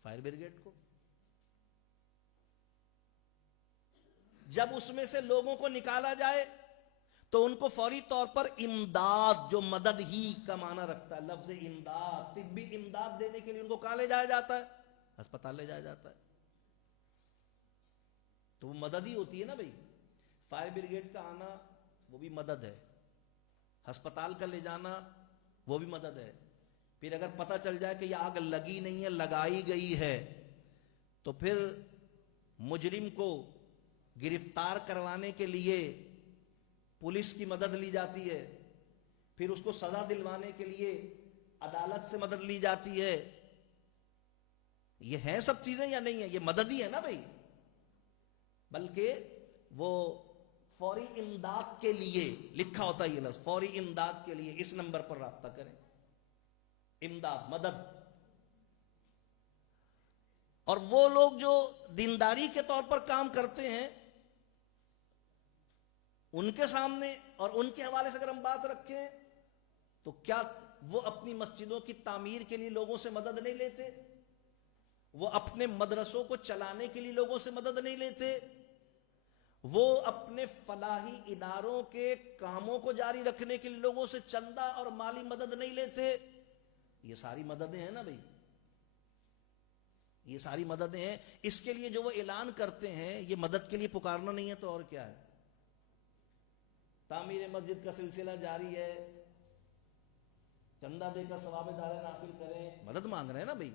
فائر بریگیڈ کو. جب اس میں سے لوگوں کو نکالا جائے تو ان کو فوری طور پر امداد، جو مدد ہی کا معنی رکھتا ہے، لفظ امداد، طبی امداد دینے کے لیے ان کو کہاں لے جایا جاتا ہے؟ ہسپتال لے جایا جاتا ہے. تو وہ مدد ہی ہوتی ہے نا بھائی. فائر بریگیڈ کا آنا وہ بھی مدد ہے، ہسپتال کا لے جانا وہ بھی مدد ہے. پھر اگر پتہ چل جائے کہ یہ آگ لگی نہیں ہے لگائی گئی ہے تو پھر مجرم کو گرفتار کروانے کے لیے پولیس کی مدد لی جاتی ہے، پھر اس کو سزا دلوانے کے لیے عدالت سے مدد لی جاتی ہے. یہ ہیں سب چیزیں یا نہیں ہیں؟ یہ مدد ہی ہے نا بھائی. بلکہ وہ فوری امداد کے لیے لکھا ہوتا ہے، یہ لفظ فوری امداد کے لیے اس نمبر پر رابطہ کریں، امداد، مدد. اور وہ لوگ جو دینداری کے طور پر کام کرتے ہیں ان کے سامنے اور ان کے حوالے سے اگر ہم بات رکھیں تو کیا وہ اپنی مسجدوں کی تعمیر کے لیے لوگوں سے مدد نہیں لیتے؟ وہ اپنے مدرسوں کو چلانے کے لیے لوگوں سے مدد نہیں لیتے؟ وہ اپنے فلاحی اداروں کے کاموں کو جاری رکھنے کے لیے لوگوں سے چندہ اور مالی مدد نہیں لیتے؟ یہ ساری مددیں ہیں نا بھائی، یہ ساری مددیں ہیں. اس کے لیے جو وہ اعلان کرتے ہیں یہ مدد کے لیے پکارنا نہیں ہے تو اور کیا ہے؟ تعمیر مسجد کا سلسلہ جاری ہے، چندہ دے کر ثواب دارین حاصل کریں، مدد مانگ رہے ہیں نا بھائی،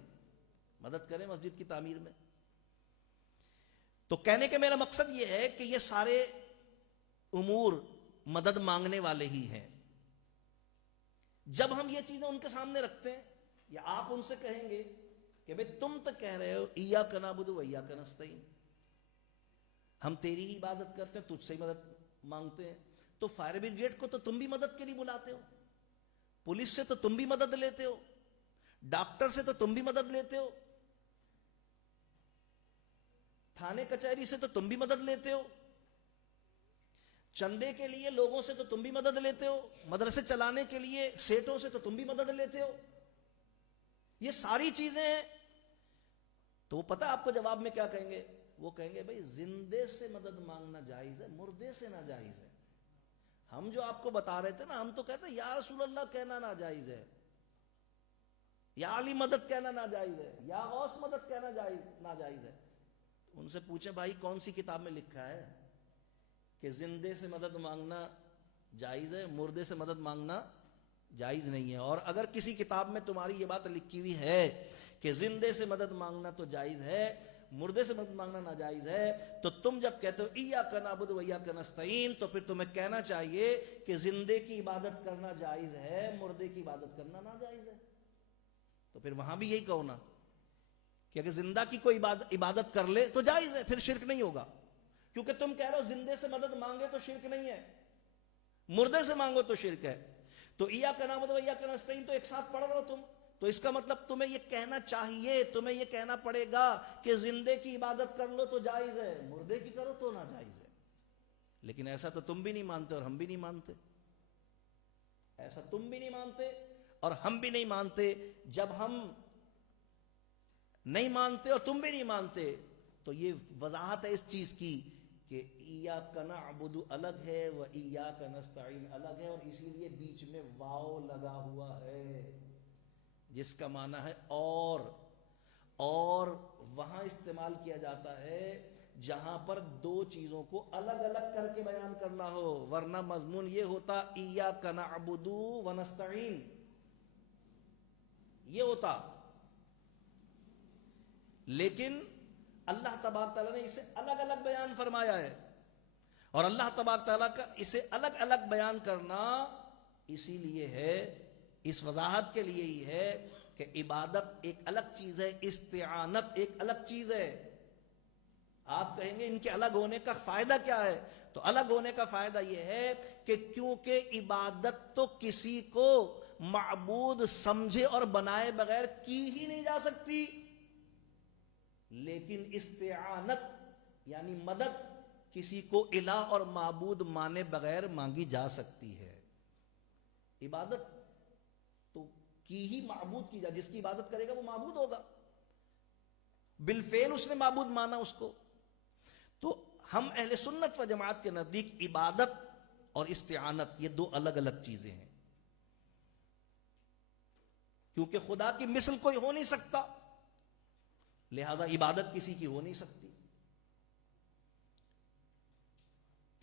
مدد کریں مسجد کی تعمیر میں. تو کہنے کے میرا مقصد یہ ہے کہ یہ سارے امور مدد مانگنے والے ہی ہیں. جب ہم یہ چیزیں ان کے سامنے رکھتے ہیں یا آپ ان سے کہیں گے کہ بھئی تم تو کہہ رہے ہو ایاک نعبد و ایاک نستعین، ہم تیری ہی عبادت کرتے ہیں، تجھ سے ہی مدد مانگتے ہیں، تو فائر بریگیڈ کو تو تم بھی مدد کے لیے بلاتے ہو، پولیس سے تو تم بھی مدد لیتے ہو، ڈاکٹر سے تو تم بھی مدد لیتے ہو، تھانے کچہری سے تو تم بھی مدد لیتے ہو، چندے کے لیے لوگوں سے تو تم بھی مدد لیتے ہو، مدرسے چلانے کے لیے سیٹوں سے تو تم بھی مدد لیتے ہو. یہ ساری چیزیں ہیں. تو وہ پتہ آپ کو جواب میں کیا کہیں گے؟ وہ کہیں گے بھائی زندے سے مدد مانگنا جائز ہے، مردے سے ناجائز ہے. ہم جو آپ کو بتا رہے تھے نا، ہم تو کہتے ہیں یا رسول اللہ کہنا ناجائز ہے، یا علی مدد کہنا ناجائز ہے، یا غوث مدد کہنا ناجائز ہے. ان سے پوچھیں بھائی کون سی کتاب میں لکھا ہے کہ زندے سے مدد مانگنا جائز ہے، مردے سے مدد مانگنا جائز نہیں ہے؟ اور اگر کسی کتاب میں تمہاری یہ بات لکھی ہوئی ہے کہ زندے سے مدد مانگنا تو جائز ہے، مردے سے مدد مانگنا ناجائز ہے، تو تم جب کہتے ہو ایاک نعبد و ایاک نستعین تو پھر تمہیں کہنا چاہیے کہ زندے کی عبادت کرنا جائز ہے، مردے کی عبادت کرنا ناجائز ہے. تو پھر وہاں بھی یہی کہو نا کہ اگر زندہ کی کوئی عبادت کر لے تو جائز ہے، پھر شرک نہیں ہوگا، کیونکہ تم کہہ رہے ہو زندے سے مدد مانگے تو شرک نہیں ہے، مردے سے مانگو تو شرک ہے. تو ایاک نعبد و ایاک نستعین تو ایک ساتھ پڑھ رہے ہو تم، تو اس کا مطلب تمہیں یہ کہنا چاہیے، تمہیں یہ کہنا پڑے گا کہ زندے کی عبادت کر لو تو جائز ہے، مردے کی کرو تو ناجائز ہے. لیکن ایسا تو تم بھی نہیں مانتے اور ہم بھی نہیں مانتے، ایسا تم بھی نہیں مانتے اور ہم بھی نہیں مانتے. جب ہم نہیں مانتے اور تم بھی نہیں مانتے تو یہ وضاحت ہے اس چیز کی کہ ایاک نعبد الگ ہے و ایاک نستعین الگ ہے، اور اسی لیے بیچ میں واو لگا ہوا ہے جس کا معنی ہے اور وہاں استعمال کیا جاتا ہے جہاں پر دو چیزوں کو الگ الگ کر کے بیان کرنا ہو، ورنہ مضمون یہ ہوتا ایاک نعبد و نستعین، یہ ہوتا. لیکن اللہ تبارک تعالیٰ نے اسے الگ الگ بیان فرمایا ہے، اور اللہ تبارک تعالیٰ کا اسے الگ الگ بیان کرنا اسی لیے ہے، اس وضاحت کے لیے ہی ہے کہ عبادت ایک الگ چیز ہے، استعانت ایک الگ چیز ہے. آپ کہیں گے ان کے الگ ہونے کا فائدہ کیا ہے؟ تو الگ ہونے کا فائدہ یہ ہے کہ کیونکہ عبادت تو کسی کو معبود سمجھے اور بنائے بغیر کی ہی نہیں جا سکتی، لیکن استعانت یعنی مدد کسی کو الہ اور معبود مانے بغیر مانگی جا سکتی ہے. عبادت تو کی ہی معبود کی جائے، جس کی عبادت کرے گا وہ معبود ہوگا، بالفعل اس نے معبود مانا اس کو. تو ہم اہل سنت و جماعت کے نزدیک عبادت اور استعانت یہ دو الگ الگ چیزیں ہیں، کیونکہ خدا کی مثل کوئی ہو نہیں سکتا، لہذا عبادت کسی کی ہو نہیں سکتی،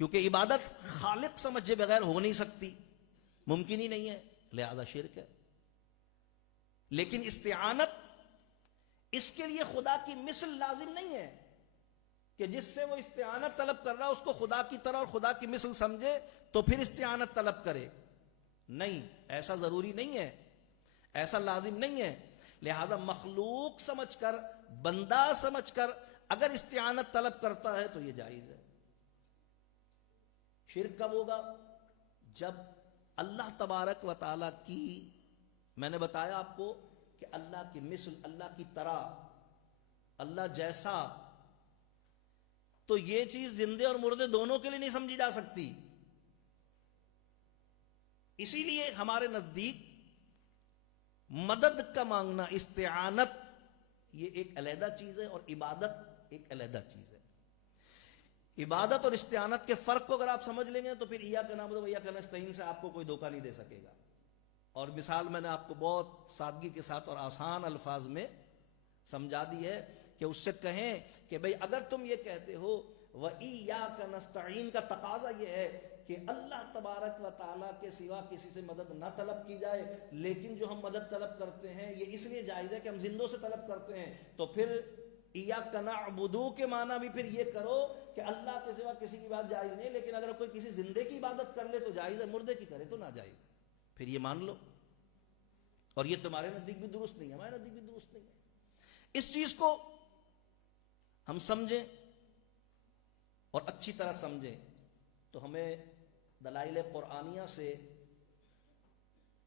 کیونکہ عبادت خالق سمجھے بغیر ہو نہیں سکتی، ممکن ہی نہیں ہے، لہذا شرک ہے. لیکن استعانت اس کے لیے خدا کی مثل لازم نہیں ہے کہ جس سے وہ استعانت طلب کر رہا ہے اس کو خدا کی طرح اور خدا کی مثل سمجھے تو پھر استعانت طلب کرے. نہیں، ایسا ضروری نہیں ہے، ایسا لازم نہیں ہے. لہذا مخلوق سمجھ کر، بندہ سمجھ کر اگر استعانت طلب کرتا ہے تو یہ جائز ہے. شرک کب ہوگا؟ جب اللہ تبارک و تعالی کی، میں نے بتایا آپ کو کہ اللہ کی مثل، اللہ کی طرح، اللہ جیسا، تو یہ چیز زندے اور مردے دونوں کے لیے نہیں سمجھی جا سکتی. اسی لیے ہمارے نزدیک مدد کا مانگنا، استعانت، یہ ایک علیحدہ چیز ہے اور عبادت ایک علیحدہ چیز ہے. عبادت اور استعانت کے فرق کو اگر آپ سمجھ لیں گے تو پھر ایاک نعبد و ایاک نستعین سے آپ کو کوئی دھوکہ نہیں دے سکے گا. اور مثال میں نے آپ کو بہت سادگی کے ساتھ اور آسان الفاظ میں سمجھا دی ہے کہ اس سے کہیں کہ بھئی اگر تم یہ کہتے ہو وَإِيَّاكَ نَسْتَعِينَ کا تقاضا یہ ہے کہ اللہ تبارک و تعالیٰ کے سوا کسی سے مدد نہ طلب کی جائے، لیکن جو ہم مدد طلب کرتے ہیں یہ اس لیے جائز ہے کہ ہم زندوں سے طلب کرتے ہیں، تو پھر ایاک نعبد کے معنی بھی پھر یہ کرو کہ اللہ کے سوا کسی کی بات جائز نہیں، لیکن اگر کوئی کسی زندے کی عبادت کر لے تو جائز ہے، مردے کی کرے تو ناجائز ہے. پھر یہ مان لو. اور یہ تمہارے نزدیک بھی درست نہیں ہے، ہمارے نزدیک بھی درست نہیں ہے. اس چیز کو ہم سمجھیں اور اچھی طرح سمجھیں تو ہمیں دلائل قرآنیہ سے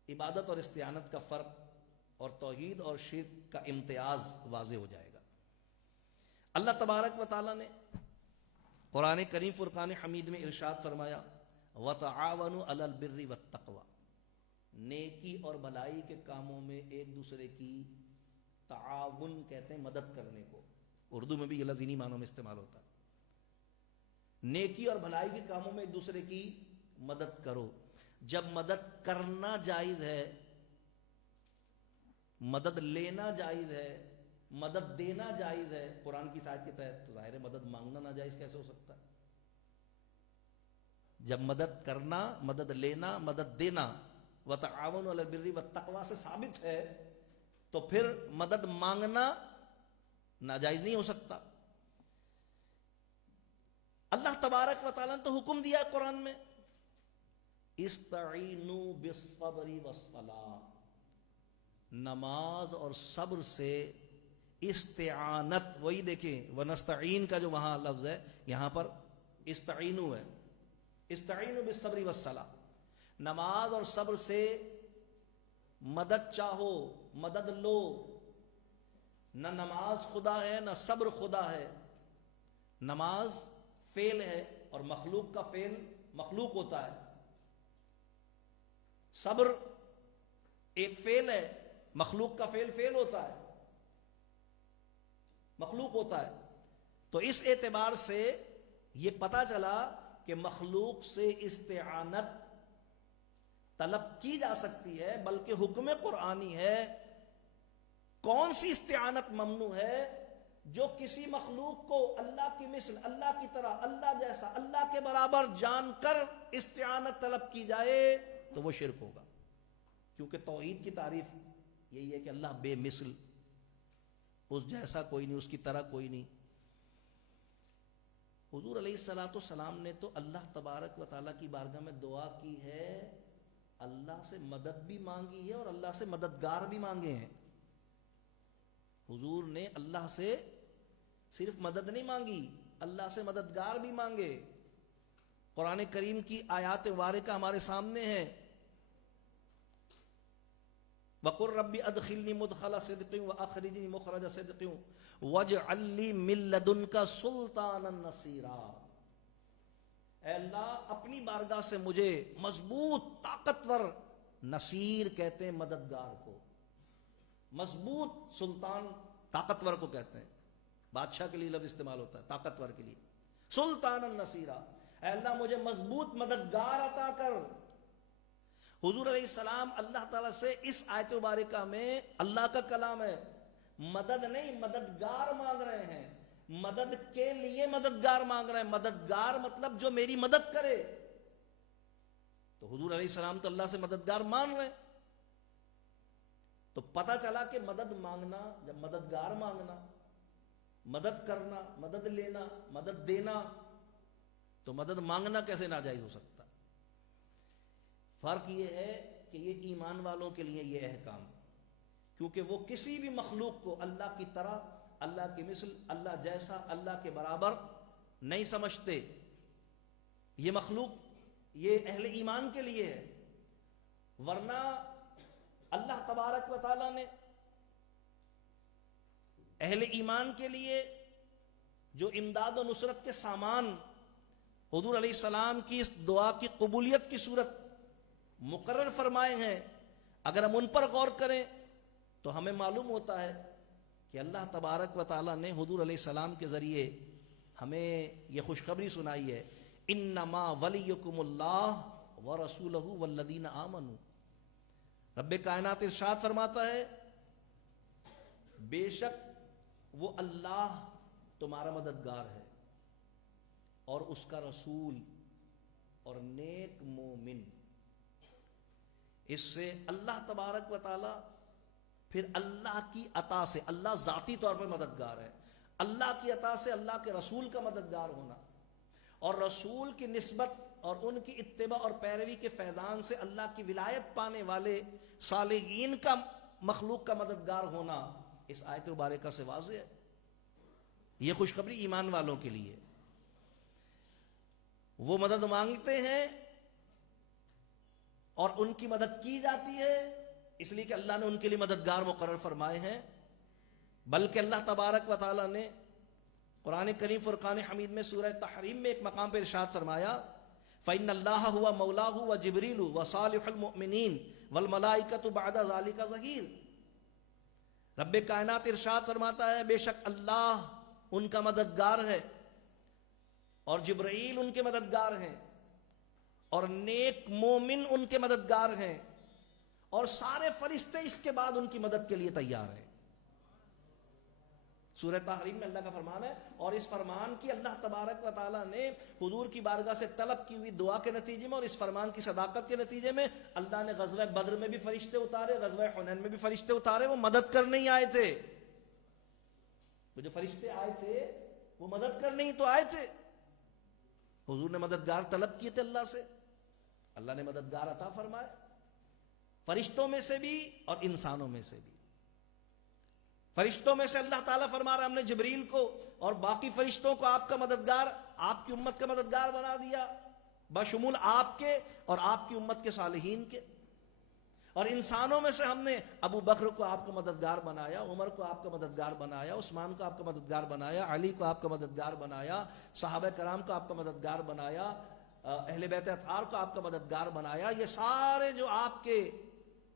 عبادت اور استعانت کا فرق اور توحید اور شرک کا امتیاز واضح ہو جائے گا. اللہ تبارک و تعالیٰ نے قرآن کریم فرقان حمید میں ارشاد فرمایا وَتَعَاوَنُوا عَلَى الْبِرِّ وَالتَّقْوَى، نیکی اور بھلائی کے کاموں میں ایک دوسرے کی تعاون کہتے ہیں مدد کرنے کو، اردو میں بھی یہ لفظ انہی معنوں میں استعمال ہوتا ہے. نیکی اور بھلائی کے کاموں میں ایک دوسرے کی مدد کرو. جب مدد کرنا جائز ہے، مدد لینا جائز ہے، مدد دینا جائز ہے قرآن کی آیت کے تحت، تو ظاہر ہے مدد مانگنا ناجائز کیسے ہو سکتا ہے؟ جب مدد کرنا، مدد لینا، مدد دینا وَتَعَاوَنُوا عَلَى الْبِرِّ وَالتَّقْوَى سے ثابت ہے تو پھر مدد مانگنا ناجائز نہیں ہو سکتا. اللہ تبارک و تعالیٰ نے تو حکم دیا ہے قرآن میں استعینوا بالصبر والصلاۃ، نماز اور صبر سے استعانت. وہی دیکھیں ونستعین کا جو وہاں لفظ ہے یہاں پر استعینو ہے، استعینو بالصبر والصلاۃ، نماز اور صبر سے مدد چاہو، مدد لو۔ نہ نماز خدا ہے نہ صبر خدا ہے، نماز فعل ہے اور مخلوق کا فعل مخلوق ہوتا ہے، صبر ایک فعل ہے، مخلوق کا فعل فعل ہوتا ہے، مخلوق ہوتا ہے۔ تو اس اعتبار سے یہ پتا چلا کہ مخلوق سے استعانت طلب کی جا سکتی ہے، بلکہ حکم قرآنی ہے۔ کون سی استعانت ممنوع ہے؟ جو کسی مخلوق کو اللہ کی مثل، اللہ کی طرح، اللہ جیسا، اللہ کے برابر جان کر استعانت طلب کی جائے تو وہ شرک ہوگا، کیونکہ توحید کی تعریف یہی ہے کہ اللہ بے مثل، اس جیسا کوئی نہیں، اس کی طرح کوئی نہیں۔ حضور علیہ الصلوۃ والسلام نے تو اللہ تبارک و تعالیٰ کی بارگاہ میں دعا کی ہے، اللہ سے مدد بھی مانگی ہے اور اللہ سے مددگار بھی مانگے ہیں۔ حضور نے اللہ سے صرف مدد نہیں مانگی، اللہ سے مددگار بھی مانگے۔ قرآن کریم کی آیات مبارکہ ہمارے سامنے ہیں، وَقُلْ رَبِّ أَدْخِلْنِي مُدْخَلَ صِدْقٍ وَأَخْرِجْنِي مُخْرَجَ صِدْقٍ وَاجْعَلْ لِي مِن لَّدُنْكَ سُلْطَانًا نَصِيرًا۔ اے اللہ اپنی بارگاہ سے مجھے مضبوط طاقتور، نصیر کہتے ہیں مددگار کو، مضبوط، سلطان طاقتور کو کہتے ہیں، بادشاہ کے لیے لفظ استعمال ہوتا ہے طاقتور کے لیے، سلطان النصیرہ، اے اللہ مجھے مضبوط مددگار عطا کر۔ حضور علیہ السلام اللہ تعالیٰ سے اس آیت مبارکہ میں، اللہ کا کلام ہے، مدد نہیں مددگار مانگ رہے ہیں، مدد کے لیے مددگار مانگ رہے ہیں، مددگار مطلب جو میری مدد کرے۔ تو حضور علیہ السلام تو اللہ سے مددگار مان رہے ہیں، تو پتہ چلا کہ مدد مانگنا، جب مددگار مانگنا، مدد کرنا، مدد لینا، مدد دینا، تو مدد مانگنا کیسے ناجائز ہو سکتا؟ فرق یہ ہے کہ یہ ایمان والوں کے لیے یہ احکام، کیونکہ وہ کسی بھی مخلوق کو اللہ کی طرح، اللہ کی مثل، اللہ جیسا، اللہ کے برابر نہیں سمجھتے۔ یہ مخلوق، یہ اہل ایمان کے لیے ہے، ورنہ اللہ تبارک و تعالیٰ نے اہل ایمان کے لیے جو امداد و نصرت کے سامان حضور علیہ السلام کی اس دعا کی قبولیت کی صورت مقرر فرمائے ہیں، اگر ہم ان پر غور کریں تو ہمیں معلوم ہوتا ہے کہ اللہ تبارک و تعالیٰ نے حضور علیہ السلام کے ذریعے ہمیں یہ خوشخبری سنائی ہے، انما ولیکم اللہ ورسولہ والذین آمنوا۔ رب کائنات ارشاد فرماتا ہے، بے شک وہ اللہ تمہارا مددگار ہے اور اس کا رسول اور نیک مومن۔ اس سے اللہ تبارک و تعالی پھر اللہ کی عطا سے، اللہ ذاتی طور پر مددگار ہے، اللہ کی عطا سے اللہ کے رسول کا مددگار ہونا، اور رسول کی نسبت اور ان کی اتباع اور پیروی کے فیضان سے اللہ کی ولایت پانے والے صالحین کا مخلوق کا مددگار ہونا اس آیت مبارکہ سے واضح ہے۔ یہ خوشخبری ایمان والوں کے لیے، وہ مدد مانگتے ہیں اور ان کی مدد کی جاتی ہے، اس لیے کہ اللہ نے ان کے لیے مددگار مقرر فرمائے ہیں۔ بلکہ اللہ تبارک و تعالی نے قرآن کریم فرقان حمید میں سورہ تحریم میں ایک مقام پر ارشاد فرمایا، فَإِنَّ اللَّهَ هُوَ مَوْلَاهُ وَجِبْرِيلُ وَصَالِحُ الْمُؤْمِنِينَ وَالْمَلَائِكَةُ بَعْدَ ذَلِكَ ظَهِيرٌ۔ رب کائنات ارشاد فرماتا ہے، بے شک اللہ ان کا مددگار ہے اور جبرائیل ان کے مددگار ہیں اور نیک مومن ان کے مددگار ہیں اور سارے فرشتے اس کے بعد ان کی مدد کے لیے تیار ہیں۔ سورہ تحریم میں اللہ کا فرمان ہے، اور اس فرمان کی اللہ تبارک و تعالی نے حضور کی بارگاہ سے طلب کی ہوئی دعا کے نتیجے میں اور اس فرمان کی صداقت کے نتیجے میں اللہ نے غزوہ بدر میں بھی فرشتے اتارے، غزوہ حنین میں بھی فرشتے اتارے۔ وہ مدد کرنے ہی آئے تھے، وہ جو فرشتے آئے تھے وہ مدد کرنے ہی تو آئے تھے۔ حضور نے مددگار طلب کیے تھے اللہ سے، اللہ نے مددگار عطا فرمائے، فرشتوں میں سے بھی اور انسانوں میں سے بھی۔ فرشتوں میں سے اللہ تعالیٰ فرما رہا ہے ہم نے جبریل کو اور باقی فرشتوں کو آپ کا مددگار، آپ کی امت کا مددگار بنا دیا، بشمول آپ کے اور آپ کی امت کے صالحین کے۔ اور انسانوں میں سے ہم نے ابو بکر کو آپ کا مددگار بنایا، عمر کو آپ کا مددگار بنایا، عثمان کو آپ کا مددگار بنایا، علی کو آپ کا مددگار بنایا، صحابہ کرام کو آپ کا مددگار بنایا، اہل بیت اطہار کو آپ کا مددگار بنایا۔ یہ سارے جو آپ کے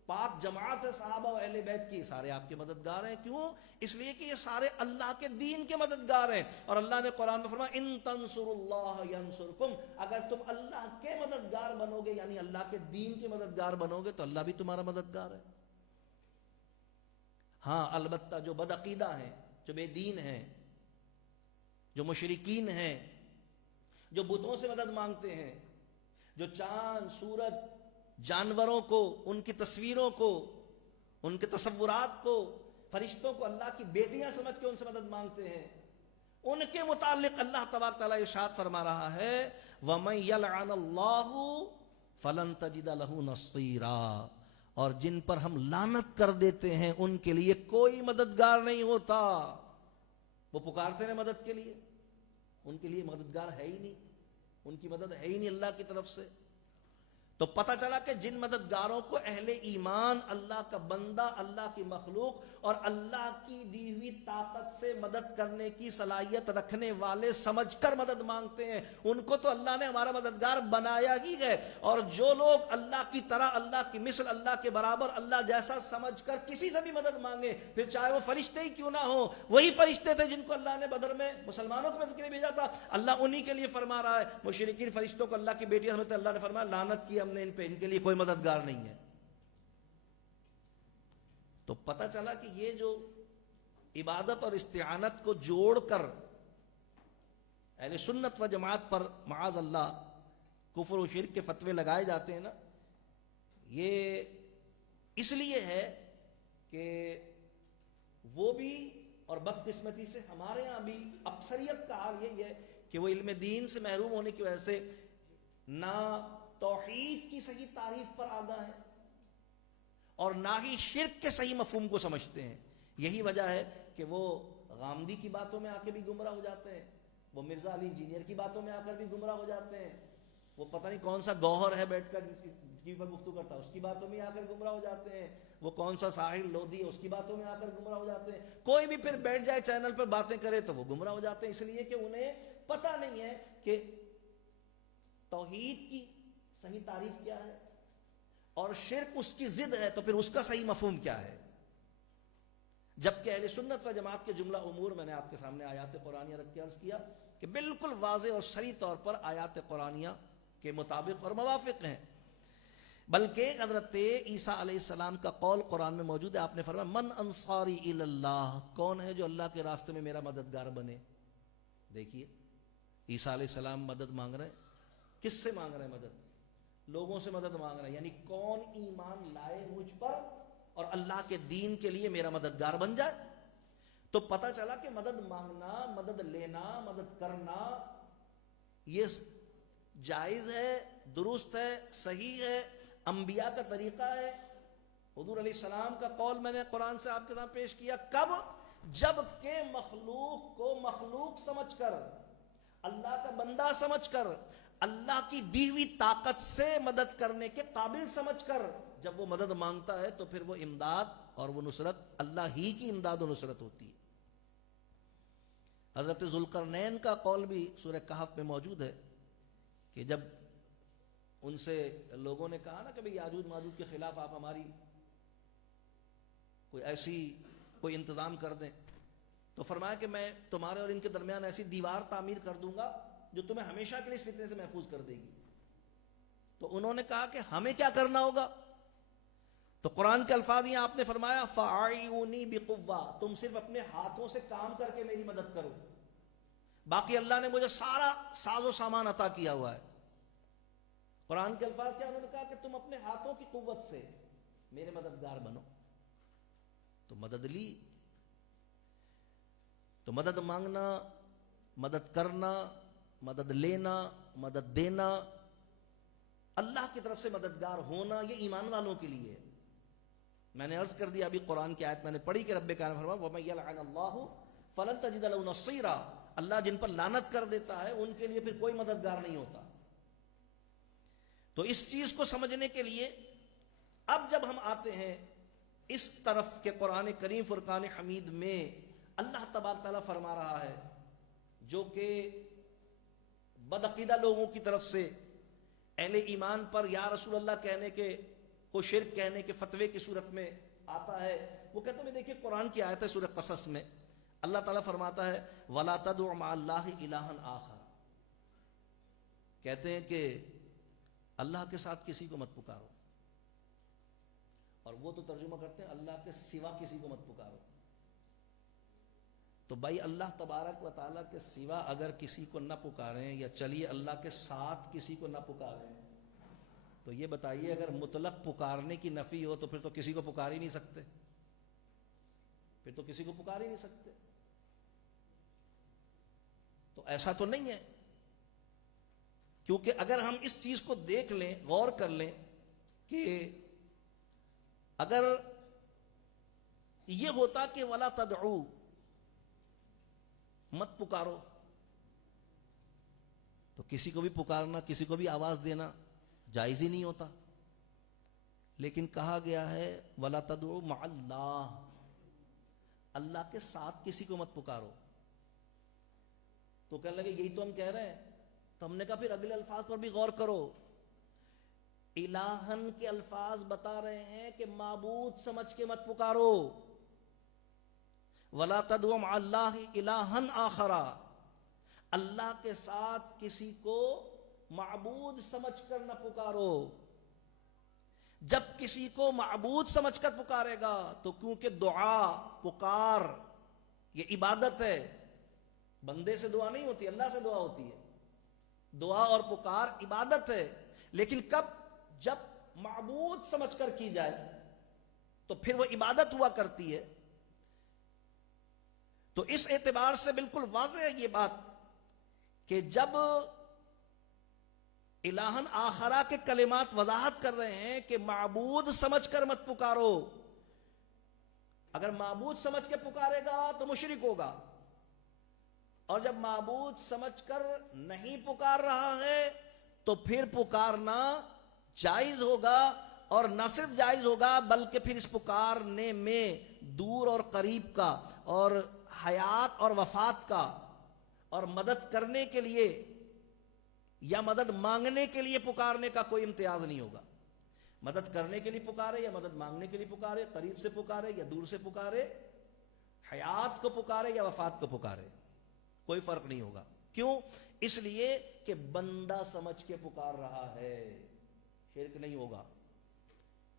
پاک جماعت ہے صحابہ و اہل بیت کی، سارے آپ کے مددگار ہیں۔ کیوں؟ اس لیے کہ یہ سارے اللہ کے دین کے مددگار ہیں۔ اور اللہ نے قرآن میں فرمایا ان تنصروا اللہ ینصرکم، اگر تم اللہ کے مددگار بنو گے یعنی اللہ کے دین کے مددگار بنو گے تو اللہ بھی تمہارا مددگار ہے۔ ہاں البتہ جو بدعقیدہ ہیں، جو بے دین ہیں، جو مشرکین ہیں، جو بتوں سے مدد مانگتے ہیں، جو چاند سورج جانوروں کو، ان کی تصویروں کو، ان کے تصورات کو، فرشتوں کو اللہ کی بیٹیاں سمجھ کے ان سے مدد مانگتے ہیں، ان کے متعلق اللہ تبارک تعالیٰ ارشاد فرما رہا ہے وَمَن يَلْعَنَ اللَّهُ فَلَن تَجِدَ لَهُ نَصِيرًا، اور جن پر ہم لعنت کر دیتے ہیں ان کے لیے کوئی مددگار نہیں ہوتا۔ وہ پکارتے ہیں مدد کے لیے، ان کے لیے مددگار ہے ہی نہیں، ان کی مدد ہے ہی نہیں اللہ کی طرف سے۔ تو پتہ چلا کہ جن مددگاروں کو اہل ایمان، اللہ کا بندہ، اللہ کی مخلوق اور اللہ کی دی ہوئی طاقت سے مدد کرنے کی صلاحیت رکھنے والے سمجھ کر مدد مانگتے ہیں، ان کو تو اللہ نے ہمارا مددگار بنایا ہی ہے۔ اور جو لوگ اللہ کی طرح، اللہ کی مثل، اللہ کے برابر، اللہ جیسا سمجھ کر کسی سے بھی مدد مانگے، پھر چاہے وہ فرشتے ہی کیوں نہ ہو، وہی فرشتے تھے جن کو اللہ نے بدر میں مسلمانوں کی مدد کے لیے بھیجا تھا، اللہ انہی کے لیے فرما رہا ہے۔ مشرکین فرشتوں کو اللہ کی بیٹیاں سمجھتے، اللہ نے فرمایا لعنت کی ہم نے ان پہ، ان کے لیے کوئی مددگار نہیں ہے۔ تو پتہ چلا کہ یہ جو عبادت اور استعانت کو جوڑ کر اہل سنت و جماعت پر معاذ اللہ کفر و شرک کے فتوے لگائے جاتے ہیں نا، یہ اس لیے ہے کہ وہ بھی، اور بدقسمتی سے ہمارے ہاں بھی اکثریت کا حال یہی ہے کہ وہ علم دین سے محروم ہونے کی وجہ سے نہ توحید کی صحیح تعریف پر آگاہ ہے اور نہ ہی شرک کے صحیح مفہوم کو سمجھتے ہیں۔ یہی وجہ ہے کہ وہ غامدی کی باتوں میں آ کے بھی گمراہ ہو جاتے ہیں، وہ مرزا علی انجینئر کی باتوں میں آ کر بھی گمراہ ہو جاتے ہیں، وہ پتہ نہیں کون سا گوہر ہے بیٹھ کر جس کی پر گفتگو کرتا ہے اس کی باتوں میں آ کر گمراہ ہو جاتے ہیں، وہ کون سا ساحل لودھی ہے اس کی باتوں میں آ کر گمراہ ہو جاتے ہیں۔ کوئی بھی پھر بیٹھ جائے چینل پر باتیں کرے تو وہ گمراہ ہو جاتے ہیں، اس لیے کہ انہیں پتہ نہیں ہے کہ توحید کی صحیح تعریف کیا ہے اور شرک اس کی ضد ہے، تو پھر اس کا صحیح مفہوم کیا ہے۔ جبکہ اہل سنت و جماعت کے جملہ امور میں نے آپ کے سامنے آیات قرآنیہ رکھ کے عرض کیا کہ بالکل واضح اور صریح طور پر آیات قرآنیہ کے مطابق اور موافق ہیں۔ بلکہ حضرت عیسیٰ علیہ السلام کا قول قرآن میں موجود ہے، آپ نے فرمایا من انصاری الی اللہ، کون ہے جو اللہ کے راستے میں میرا مددگار بنے۔ دیکھیے عیسیٰ علیہ السلام مدد مانگ رہے ہیں، کس سے مانگ رہے ہیں مدد؟ لوگوں سے مدد مانگ رہے ہیں، یعنی کون ایمان لائے مجھ پر اور اللہ کے دین کے لیے میرا مددگار بن جائے۔ تو پتہ چلا کہ مدد مانگنا، مدد لینا، مدد کرنا یہ جائز ہے، درست ہے، صحیح ہے، انبیاء کا طریقہ ہے۔ حضور علیہ السلام کا قول میں نے قرآن سے آپ کے سامنے پیش کیا، کب؟ جب کہ مخلوق کو مخلوق سمجھ کر، اللہ کا بندہ سمجھ کر، اللہ کی دی ہوئی طاقت سے مدد کرنے کے قابل سمجھ کر جب وہ مدد مانگتا ہے تو پھر وہ امداد اور وہ نصرت اللہ ہی کی امداد و نصرت ہوتی ہے۔ حضرت ذوالقرنین کا قول بھی سورہ کہف میں موجود ہے کہ جب ان سے لوگوں نے کہا نا کہ بھئی یاجوج ماجوج کے خلاف آپ ہماری کوئی انتظام کر دیں، تو فرمایا کہ میں تمہارے اور ان کے درمیان ایسی دیوار تعمیر کر دوں گا جو تمہیں ہمیشہ کے لیے اس فتنے سے محفوظ کر دے گی۔ تو انہوں نے کہا کہ ہمیں کیا کرنا ہوگا؟ تو قرآن کے الفاظ یہ آپ نے فرمایا فَأَعِينُونِي بِقُوَّةٍ، تم صرف اپنے ہاتھوں سے کام کر کے میری مدد کرو، باقی اللہ نے مجھے سارا ساز و سامان عطا کیا ہوا ہے۔ قرآن کے الفاظ کیا؟ انہوں نے کہا کہ تم اپنے ہاتھوں کی قوت سے میرے مددگار بنو۔ تو مدد لی، تو مدد مانگنا، مدد کرنا، مدد لینا، مدد دینا، اللہ کی طرف سے مددگار ہونا، یہ ایمان والوں کے لیے ہے۔ میں نے عرض کر دیا ابھی قرآن کی آیت میں نے پڑھی کہ رب کائنات فرمایا وَمَن يَلْعَنِ اللَّهُ فَلَن تَجِدَ لَهُ نَصِيرًا، اللہ جن پر لعنت کر دیتا ہے ان کے لیے پھر کوئی مددگار نہیں ہوتا۔ تو اس چیز کو سمجھنے کے لیے اب جب ہم آتے ہیں اس طرف کہ قرآن کریم فرقان حمید میں اللہ تبارک تعالیٰ فرما رہا ہے جو کہ بدعقیدہ لوگوں کی طرف سے اہل ایمان پر یا رسول اللہ کہنے کے کو شرک کہنے کے فتوے کی صورت میں آتا ہے، وہ کہتے ہیں دیکھیے قرآن کی آیت ہے سورہ قصص میں اللہ تعالیٰ فرماتا ہے وَلَا تَدْعُ مَعَ اللَّهِ إِلَٰهًا آخَرَ، کہتے ہیں کہ اللہ کے ساتھ کسی کو مت پکارو، اور وہ تو ترجمہ کرتے ہیں اللہ کے سوا کسی کو مت پکارو۔ تو بھائی اللہ تبارک و تعالیٰ کے سوا اگر کسی کو نہ پکاریں، یا چلیے اللہ کے ساتھ کسی کو نہ پکاریں، تو یہ بتائیے اگر مطلق پکارنے کی نفی ہو تو پھر تو کسی کو پکار ہی نہیں سکتے، پھر تو کسی کو پکار ہی نہیں سکتے۔ تو ایسا تو نہیں ہے، کیونکہ اگر ہم اس چیز کو دیکھ لیں، غور کر لیں کہ اگر یہ ہوتا کہ ولا تدعو، مت پکارو، تو کسی کو بھی پکارنا، کسی کو بھی آواز دینا جائز ہی نہیں ہوتا، لیکن کہا گیا ہے ولا تدعو مع اللہ، اللہ کے ساتھ کسی کو مت پکارو۔ تو کہنے لگے یہی تو ہم کہہ رہے ہیں، تو ہم نے کہا پھر اگلے الفاظ پر بھی غور کرو۔ الہن کے الفاظ بتا رہے ہیں کہ معبود سمجھ کے مت پکارو، وَلَا تَدْعُ مَعَ اللَّهِ إِلَٰهًا آخَرَ، اللہ کے ساتھ کسی کو معبود سمجھ کر نہ پکارو۔ جب کسی کو معبود سمجھ کر پکارے گا تو کیونکہ دعا، پکار یہ عبادت ہے، بندے سے دعا نہیں ہوتی، اللہ سے دعا ہوتی ہے، دعا اور پکار عبادت ہے، لیکن کب؟ جب معبود سمجھ کر کی جائے تو پھر وہ عبادت ہوا کرتی ہے۔ تو اس اعتبار سے بالکل واضح ہے یہ بات کہ جب الہن آخرہ کے کلمات وضاحت کر رہے ہیں کہ معبود سمجھ کر مت پکارو، اگر معبود سمجھ کے پکارے گا تو مشرک ہوگا، اور جب معبود سمجھ کر نہیں پکار رہا ہے تو پھر پکارنا جائز ہوگا، اور نہ صرف جائز ہوگا بلکہ پھر اس پکارنے میں دور اور قریب کا، اور حیات اور وفات کا، اور مدد کرنے کے لیے یا مدد مانگنے کے لیے پکارنے کا کوئی امتیاز نہیں ہوگا۔ مدد کرنے کے لیے پکارے یا مدد مانگنے کے لیے پکارے، قریب سے پکارے یا دور سے پکارے، حیات کو پکارے یا وفات کو پکارے، کوئی فرق نہیں ہوگا۔ کیوں؟ اس لیے کہ بندہ سمجھ کے پکار رہا ہے، شرک نہیں ہوگا۔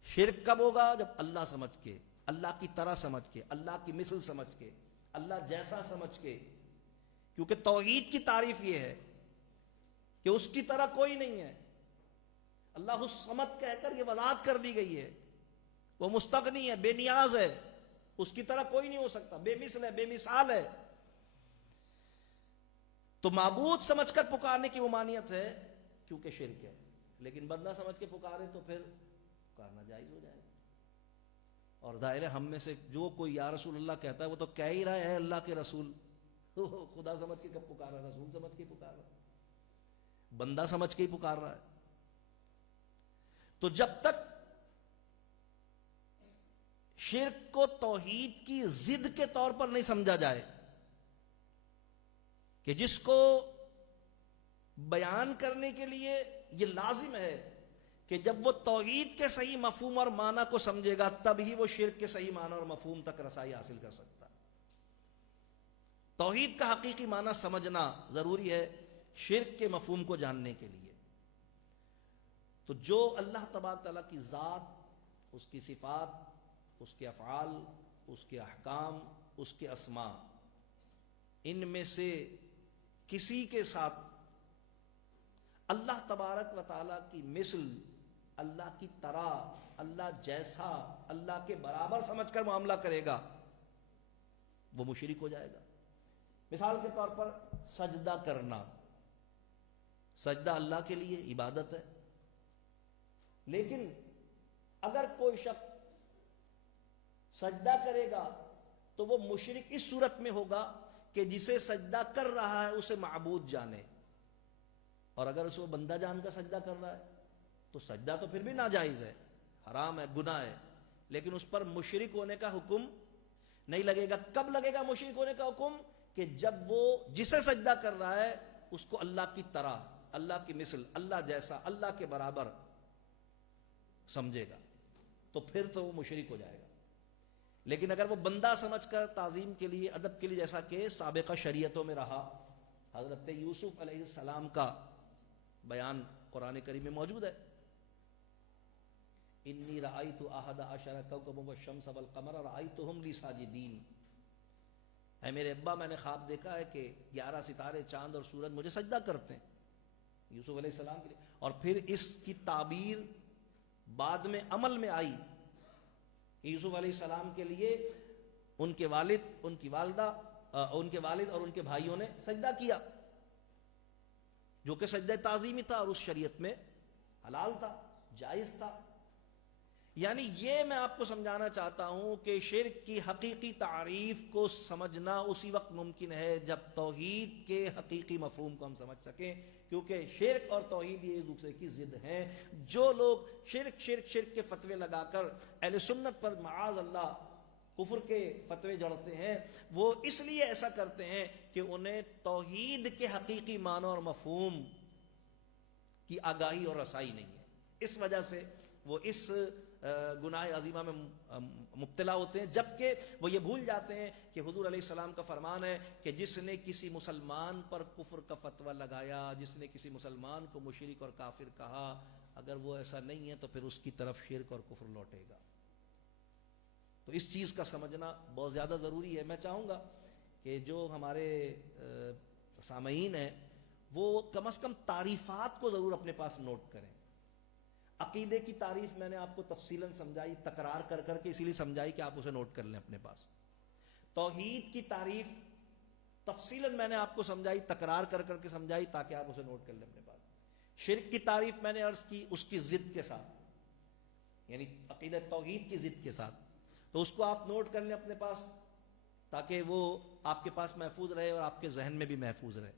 شرک کب ہوگا؟ جب اللہ سمجھ کے، اللہ کی طرح سمجھ کے، اللہ کی مثل سمجھ کے، اللہ جیسا سمجھ کے، کیونکہ توحید کی تعریف یہ ہے کہ اس کی طرح کوئی نہیں ہے۔ اللہ الصمد کہہ کر یہ وضاحت کر دی گئی ہے، وہ مستغنی ہے، بے نیاز ہے، اس کی طرح کوئی نہیں ہو سکتا، بے مثل ہے، بے مثال ہے۔ تو معبود سمجھ کر پکارنے کی ممانعت ہے کیونکہ شرک ہے، لیکن بندہ سمجھ کے پکارے تو پھر پکارنا جائز ہو جائے گا۔ اور ظاہر ہے ہم میں سے جو کوئی یا رسول اللہ کہتا ہے وہ تو کہہ ہی رہا ہے اللہ کے رسول، خدا سمجھ کے کب پکارا؟ رسول سمجھ کے پکار رہا، بندہ سمجھ کے ہی پکار رہا ہے۔ تو جب تک شرک کو توحید کی ضد کے طور پر نہیں سمجھا جائے کہ جس کو بیان کرنے کے لیے یہ لازم ہے کہ جب وہ توحید کے صحیح مفہوم اور معنی کو سمجھے گا تب ہی وہ شرک کے صحیح معنی اور مفہوم تک رسائی حاصل کر سکتا ہے۔ توحید کا حقیقی معنی سمجھنا ضروری ہے شرک کے مفہوم کو جاننے کے لیے۔ تو جو اللہ تبارک تعالیٰ کی ذات، اس کی صفات، اس کے افعال، اس کے احکام، اس کے اسماء، ان میں سے کسی کے ساتھ اللہ تبارک و تعالیٰ کی مثل، اللہ کی طرح، اللہ جیسا، اللہ کے برابر سمجھ کر معاملہ کرے گا وہ مشرک ہو جائے گا۔ مثال کے طور پر سجدہ کرنا، سجدہ اللہ کے لیے عبادت ہے، لیکن اگر کوئی شخص سجدہ کرے گا تو وہ مشرک اس صورت میں ہوگا کہ جسے سجدہ کر رہا ہے اسے معبود جانے، اور اگر اسے وہ بندہ جان کر سجدہ کر رہا ہے تو سجدہ تو پھر بھی ناجائز ہے، حرام ہے، گناہ ہے، لیکن اس پر مشرک ہونے کا حکم نہیں لگے گا۔ کب لگے گا مشرک ہونے کا حکم؟ کہ جب وہ جسے سجدہ کر رہا ہے اس کو اللہ کی طرح، اللہ کی مثل، اللہ جیسا، اللہ کے برابر سمجھے گا، تو پھر تو وہ مشرک ہو جائے گا۔ لیکن اگر وہ بندہ سمجھ کر تعظیم کے لیے، ادب کے لیے، جیسا کہ سابقہ شریعتوں میں رہا، حضرت یوسف علیہ السلام کا بیان قرآن کریم میں موجود ہے، انی رأیت احد عشر کوکبا والشمس والقمر رأیتہم لی ساجدین، اے میرے ابا میں نے خواب دیکھا ہے کہ 11 ستارے، چاند اور سورج مجھے سجدہ کرتے ہیں، یوسف علیہ السلام کے لیے۔ اور پھر اس کی تعبیر بعد میں عمل میں آئی کہ یوسف علیہ السلام کے لیے ان کے والد، ان کی والدہ، ان کے والد اور ان کے بھائیوں نے سجدہ کیا، جو کہ سجدہ تعظیمی تھا اور اس شریعت میں حلال تھا، جائز تھا۔ یعنی یہ میں آپ کو سمجھانا چاہتا ہوں کہ شرک کی حقیقی تعریف کو سمجھنا اسی وقت ممکن ہے جب توحید کے حقیقی مفہوم کو ہم سمجھ سکیں، کیونکہ شرک اور توحید یہ ایک دوسرے کی ضد ہیں۔ جو لوگ شرک شرک شرک کے فتوے لگا کر اہل سنت پر معاذ اللہ کفر کے فتوے جڑتے ہیں، وہ اس لیے ایسا کرتے ہیں کہ انہیں توحید کے حقیقی معنی اور مفہوم کی آگاہی اور رسائی نہیں ہے، اس وجہ سے وہ اس گناہ عظیمہ میں مبتلا ہوتے ہیں، جبکہ وہ یہ بھول جاتے ہیں کہ حضور علیہ السلام کا فرمان ہے کہ جس نے کسی مسلمان پر کفر کا فتویٰ لگایا، جس نے کسی مسلمان کو مشرک اور کافر کہا، اگر وہ ایسا نہیں ہے تو پھر اس کی طرف شرک اور کفر لوٹے گا۔ تو اس چیز کا سمجھنا بہت زیادہ ضروری ہے۔ میں چاہوں گا کہ جو ہمارے سامعین ہیں وہ کم از کم تعریفات کو ضرور اپنے پاس نوٹ کریں۔ عقیدے کی تعریف میں نے آپ کو تفصیلاً سمجھائی، تکرار کر کر کے اسی لیے سمجھائی کہ آپ اسے نوٹ کر لیں اپنے پاس۔ توحید کی تعریف تفصیلاً میں نے آپ کو سمجھائی، تکرار کر کر کے سمجھائی تاکہ آپ اسے نوٹ کر لیں اپنے پاس۔ شرک کی تعریف میں نے عرض کی اس کی ضد کے ساتھ، یعنی عقیدہ توحید کی ضد کے ساتھ، تو اس کو آپ نوٹ کر لیں اپنے پاس تاکہ وہ آپ کے پاس محفوظ رہے اور آپ کے ذہن میں بھی محفوظ رہے۔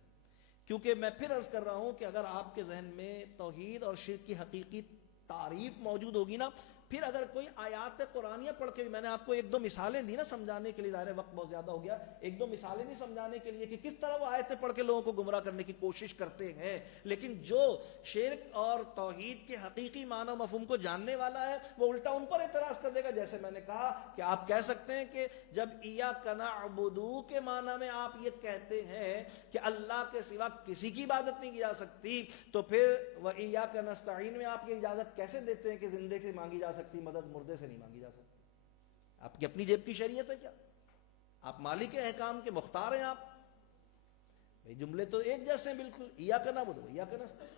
کیونکہ میں پھر عرض کر رہا ہوں کہ اگر آپ کے ذہن میں توحید اور شرک کی حقیقی تعریف موجود ہوگی نا، پھر اگر کوئی آیات قرآنیہ پڑھ کے بھی، میں نے آپ کو ایک دو مثالیں دی نا سمجھانے کے لیے، ظاہر وقت بہت زیادہ ہو گیا، ایک دو مثالیں نہیں سمجھانے کے لیے کہ کس طرح وہ آیتیں پڑھ کے لوگوں کو گمراہ کرنے کی کوشش کرتے ہیں، لیکن جو شرک اور توحید کے حقیقی معنی و مفہوم کو جاننے والا ہے وہ الٹا ان پر اعتراض کر دے گا۔ جیسے میں نے کہا کہ آپ کہہ سکتے ہیں کہ جب ایاک نعبد کے معنی میں آپ یہ کہتے ہیں کہ اللہ کے سوا کسی کی عبادت نہیں کی جا سکتی، تو پھر وَإِيَّاكَ نَسْتَعِينُ میں آپ یہ اجازت کیسے دیتے ہیں کہ زندے سے مانگی جا سکتی مدد، مردے سے نہیں مانگی جا سکتی؟ آپ کی اپنی جیب کی شریعت ہے کیا؟ آپ مالک احکام کے مختار ہیں آپ؟ جملے تو ایک جیسے ہیں بالکل، ایاک نعبد و ایاک نستعین،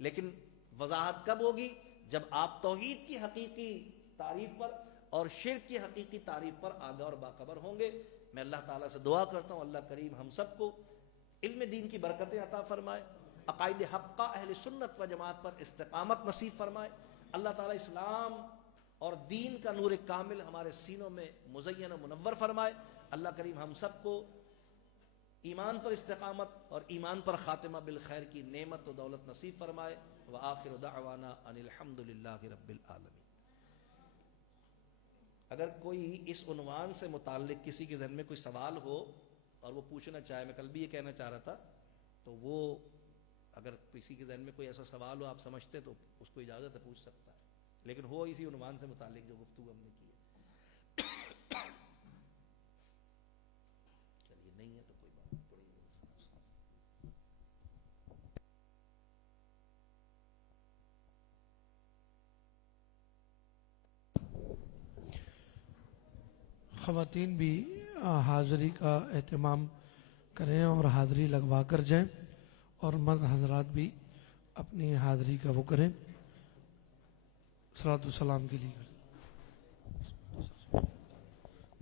لیکن وضاحت کب ہوگی؟ جب آپ توحید کی حقیقی تعریف پر اور شرک کی حقیقی تعریف پر آگاہ اور باخبر ہوں گے۔ میں اللہ تعالیٰ سے دعا کرتا ہوں اللہ کریم ہم سب کو علم دین کی برکتیں عطا فرمائے، عقائد حقہ اہل سنت و جماعت پر استقامت نصیب فرمائے، اللہ تعالیٰ اسلام اور دین کا نور کامل ہمارے سینوں میں مزین و منور فرمائے، اللہ کریم ہم سب کو ایمان پر استقامت اور ایمان پر خاتمہ بالخیر کی نعمت و دولت نصیب فرمائے۔ وآخر دعوانا ان الحمد للہ رب العالمین۔ اگر کوئی اس عنوان سے متعلق کسی کے ذہن میں کوئی سوال ہو اور وہ پوچھنا چاہے، میں کل بھی یہ کہنا چاہ رہا تھا، تو وہ اگر کسی کے ذہن میں کوئی ایسا سوال ہو آپ سمجھتے تو اس کو اجازت ہے پوچھ سکتا ہے، لیکن ہو اسی عنوان سے متعلق جو گفتگو ہم نے کی ہے۔ چلیے نہیں ہے تو کوئی بات نہیں، پڑی خواتین بھی حاضری کا اہتمام کریں اور حاضری لگوا کر جائیں، اور مرد حضرات بھی اپنی حاضری کا وہ کریں، صلاۃ والسلام کے لیے۔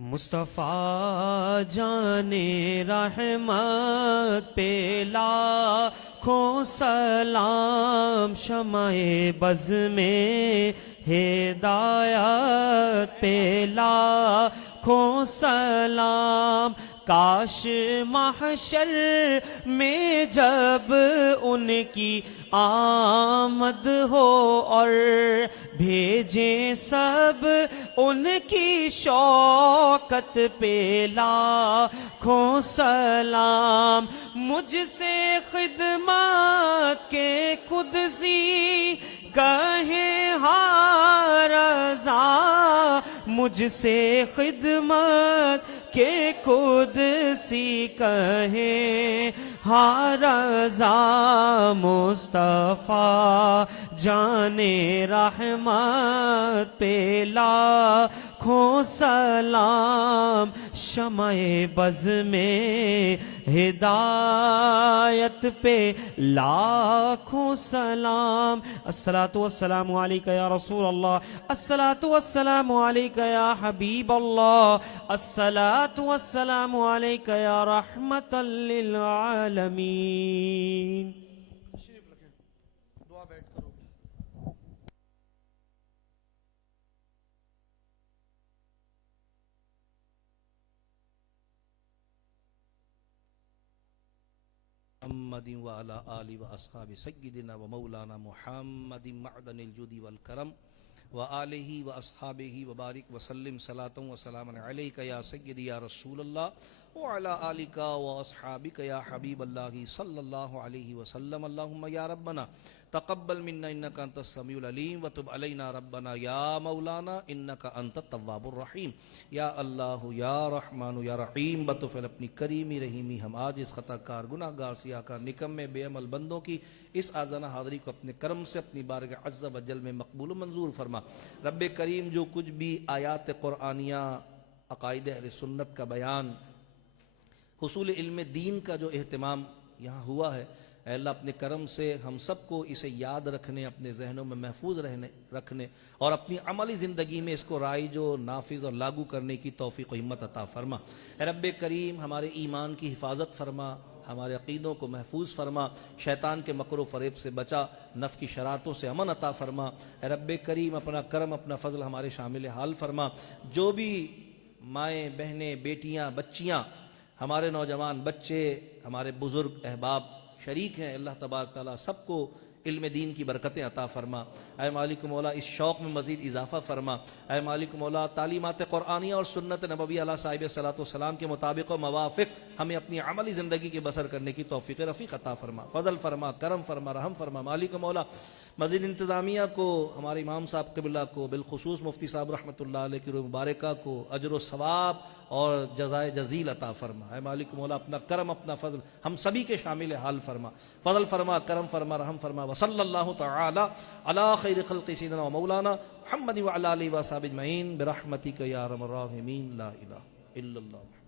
مصطفیٰ جان رحمت پہ لاکھوں سلام، شمع بز میں ہدایت پہ لاکھوں سلام. کاش محشر میں جب ان کی آمد ہو اور بھیجیں سب ان کی شوکت پہ لاکھوں سلام. مجھ سے خدمت کے قدسی کہیں ہاں رضا, مجھ سے خدمت کہ قدسی کہیں ہاں رضا. مصطفیٰ جان رحمت پہ لاکھوں سلام. شمع بز میں ہدایت پہ لاکھوں سلام. الصلاۃ والسلام علیک یا رسول اللہ, الصلاۃ والسلام علیک یا حبیب اللہ, الصلاۃ والسلام علیک یا رحمت للعالمین. تشریف رکھیں, دعا بیٹھ کرو. محمد وعلى آله وأصحاب سيدنا ومولانا محمد معدن الجود والكرم وآله وأصحابه وبارك وسلم صلاة وسلاما عليك يا سيدي يا رسول الله وعلى آلك وأصحابك يا حبيب الله صلى الله عليه وسلم. اللهم يا ربنا تقبل منا انك انت السميع العليم وتب علينا ربنا يا مولانا انك انت التواب الرحيم. یا اللہ یا رحمان یا رحیم, بطفل اپنی کریمی رحیمی ہم آج اس خطا کار گناہ گار سیاہ کار نکمے بے عمل بندوں کی اس آزانہ حاضری کو اپنے کرم سے اپنی بارگاہ عز و جل میں مقبول و منظور فرما. رب کریم جو کچھ بھی آیات قرآنیہ, عقائد اہل سنت کا بیان, حصول علم دین کا جو اہتمام یہاں ہوا ہے, اے اللہ اپنے کرم سے ہم سب کو اسے یاد رکھنے, اپنے ذہنوں میں محفوظ رکھنے اور اپنی عملی زندگی میں اس کو رائج و نافذ اور لاگو کرنے کی توفیق و ہمت عطا فرما. اے رب کریم ہمارے ایمان کی حفاظت فرما, ہمارے عقیدوں کو محفوظ فرما, شیطان کے مکر و فریب سے بچا, نفس کی شرارتوں سے امن عطا فرما. اے رب کریم اپنا کرم اپنا فضل ہمارے شامل حال فرما. جو بھی مائیں بہنیں بیٹیاں بچیاں, ہمارے نوجوان بچے, ہمارے بزرگ احباب شریک ہیں, اللہ تبارک تعالیٰ سب کو علم دین کی برکتیں عطا فرما. اے مالک مولا اس شوق میں مزید اضافہ فرما. اے مالک مولا تعلیمات قرآنیہ اور سنت نبوی علیہ صاحب صلاۃ والسلام کے مطابق و موافق ہمیں اپنی عملی زندگی کے بسر کرنے کی توفیق رفیق عطا فرما. فضل فرما, کرم فرما, رحم فرما. مالک مولا مزید انتظامیہ کو, ہمارے امام صاحب قبلہ کو, بالخصوص مفتی صاحب رحمۃ اللہ علیہ کی روح مبارکہ کو اجر و ثواب اور جزائے جزیل عطا فرما. اے مالک مولا اپنا کرم اپنا فضل ہم سبھی کے شامل حال فرما. فضل فرما, کرم فرما, رحم فرما. وصلی اللہ تعالی علی خیر خلق سیدنا و مولانا محمد وعلی آلہ و صحبہ اجمعین برحمتک یا ارحم الراحمین. لا الہ الا اللہ.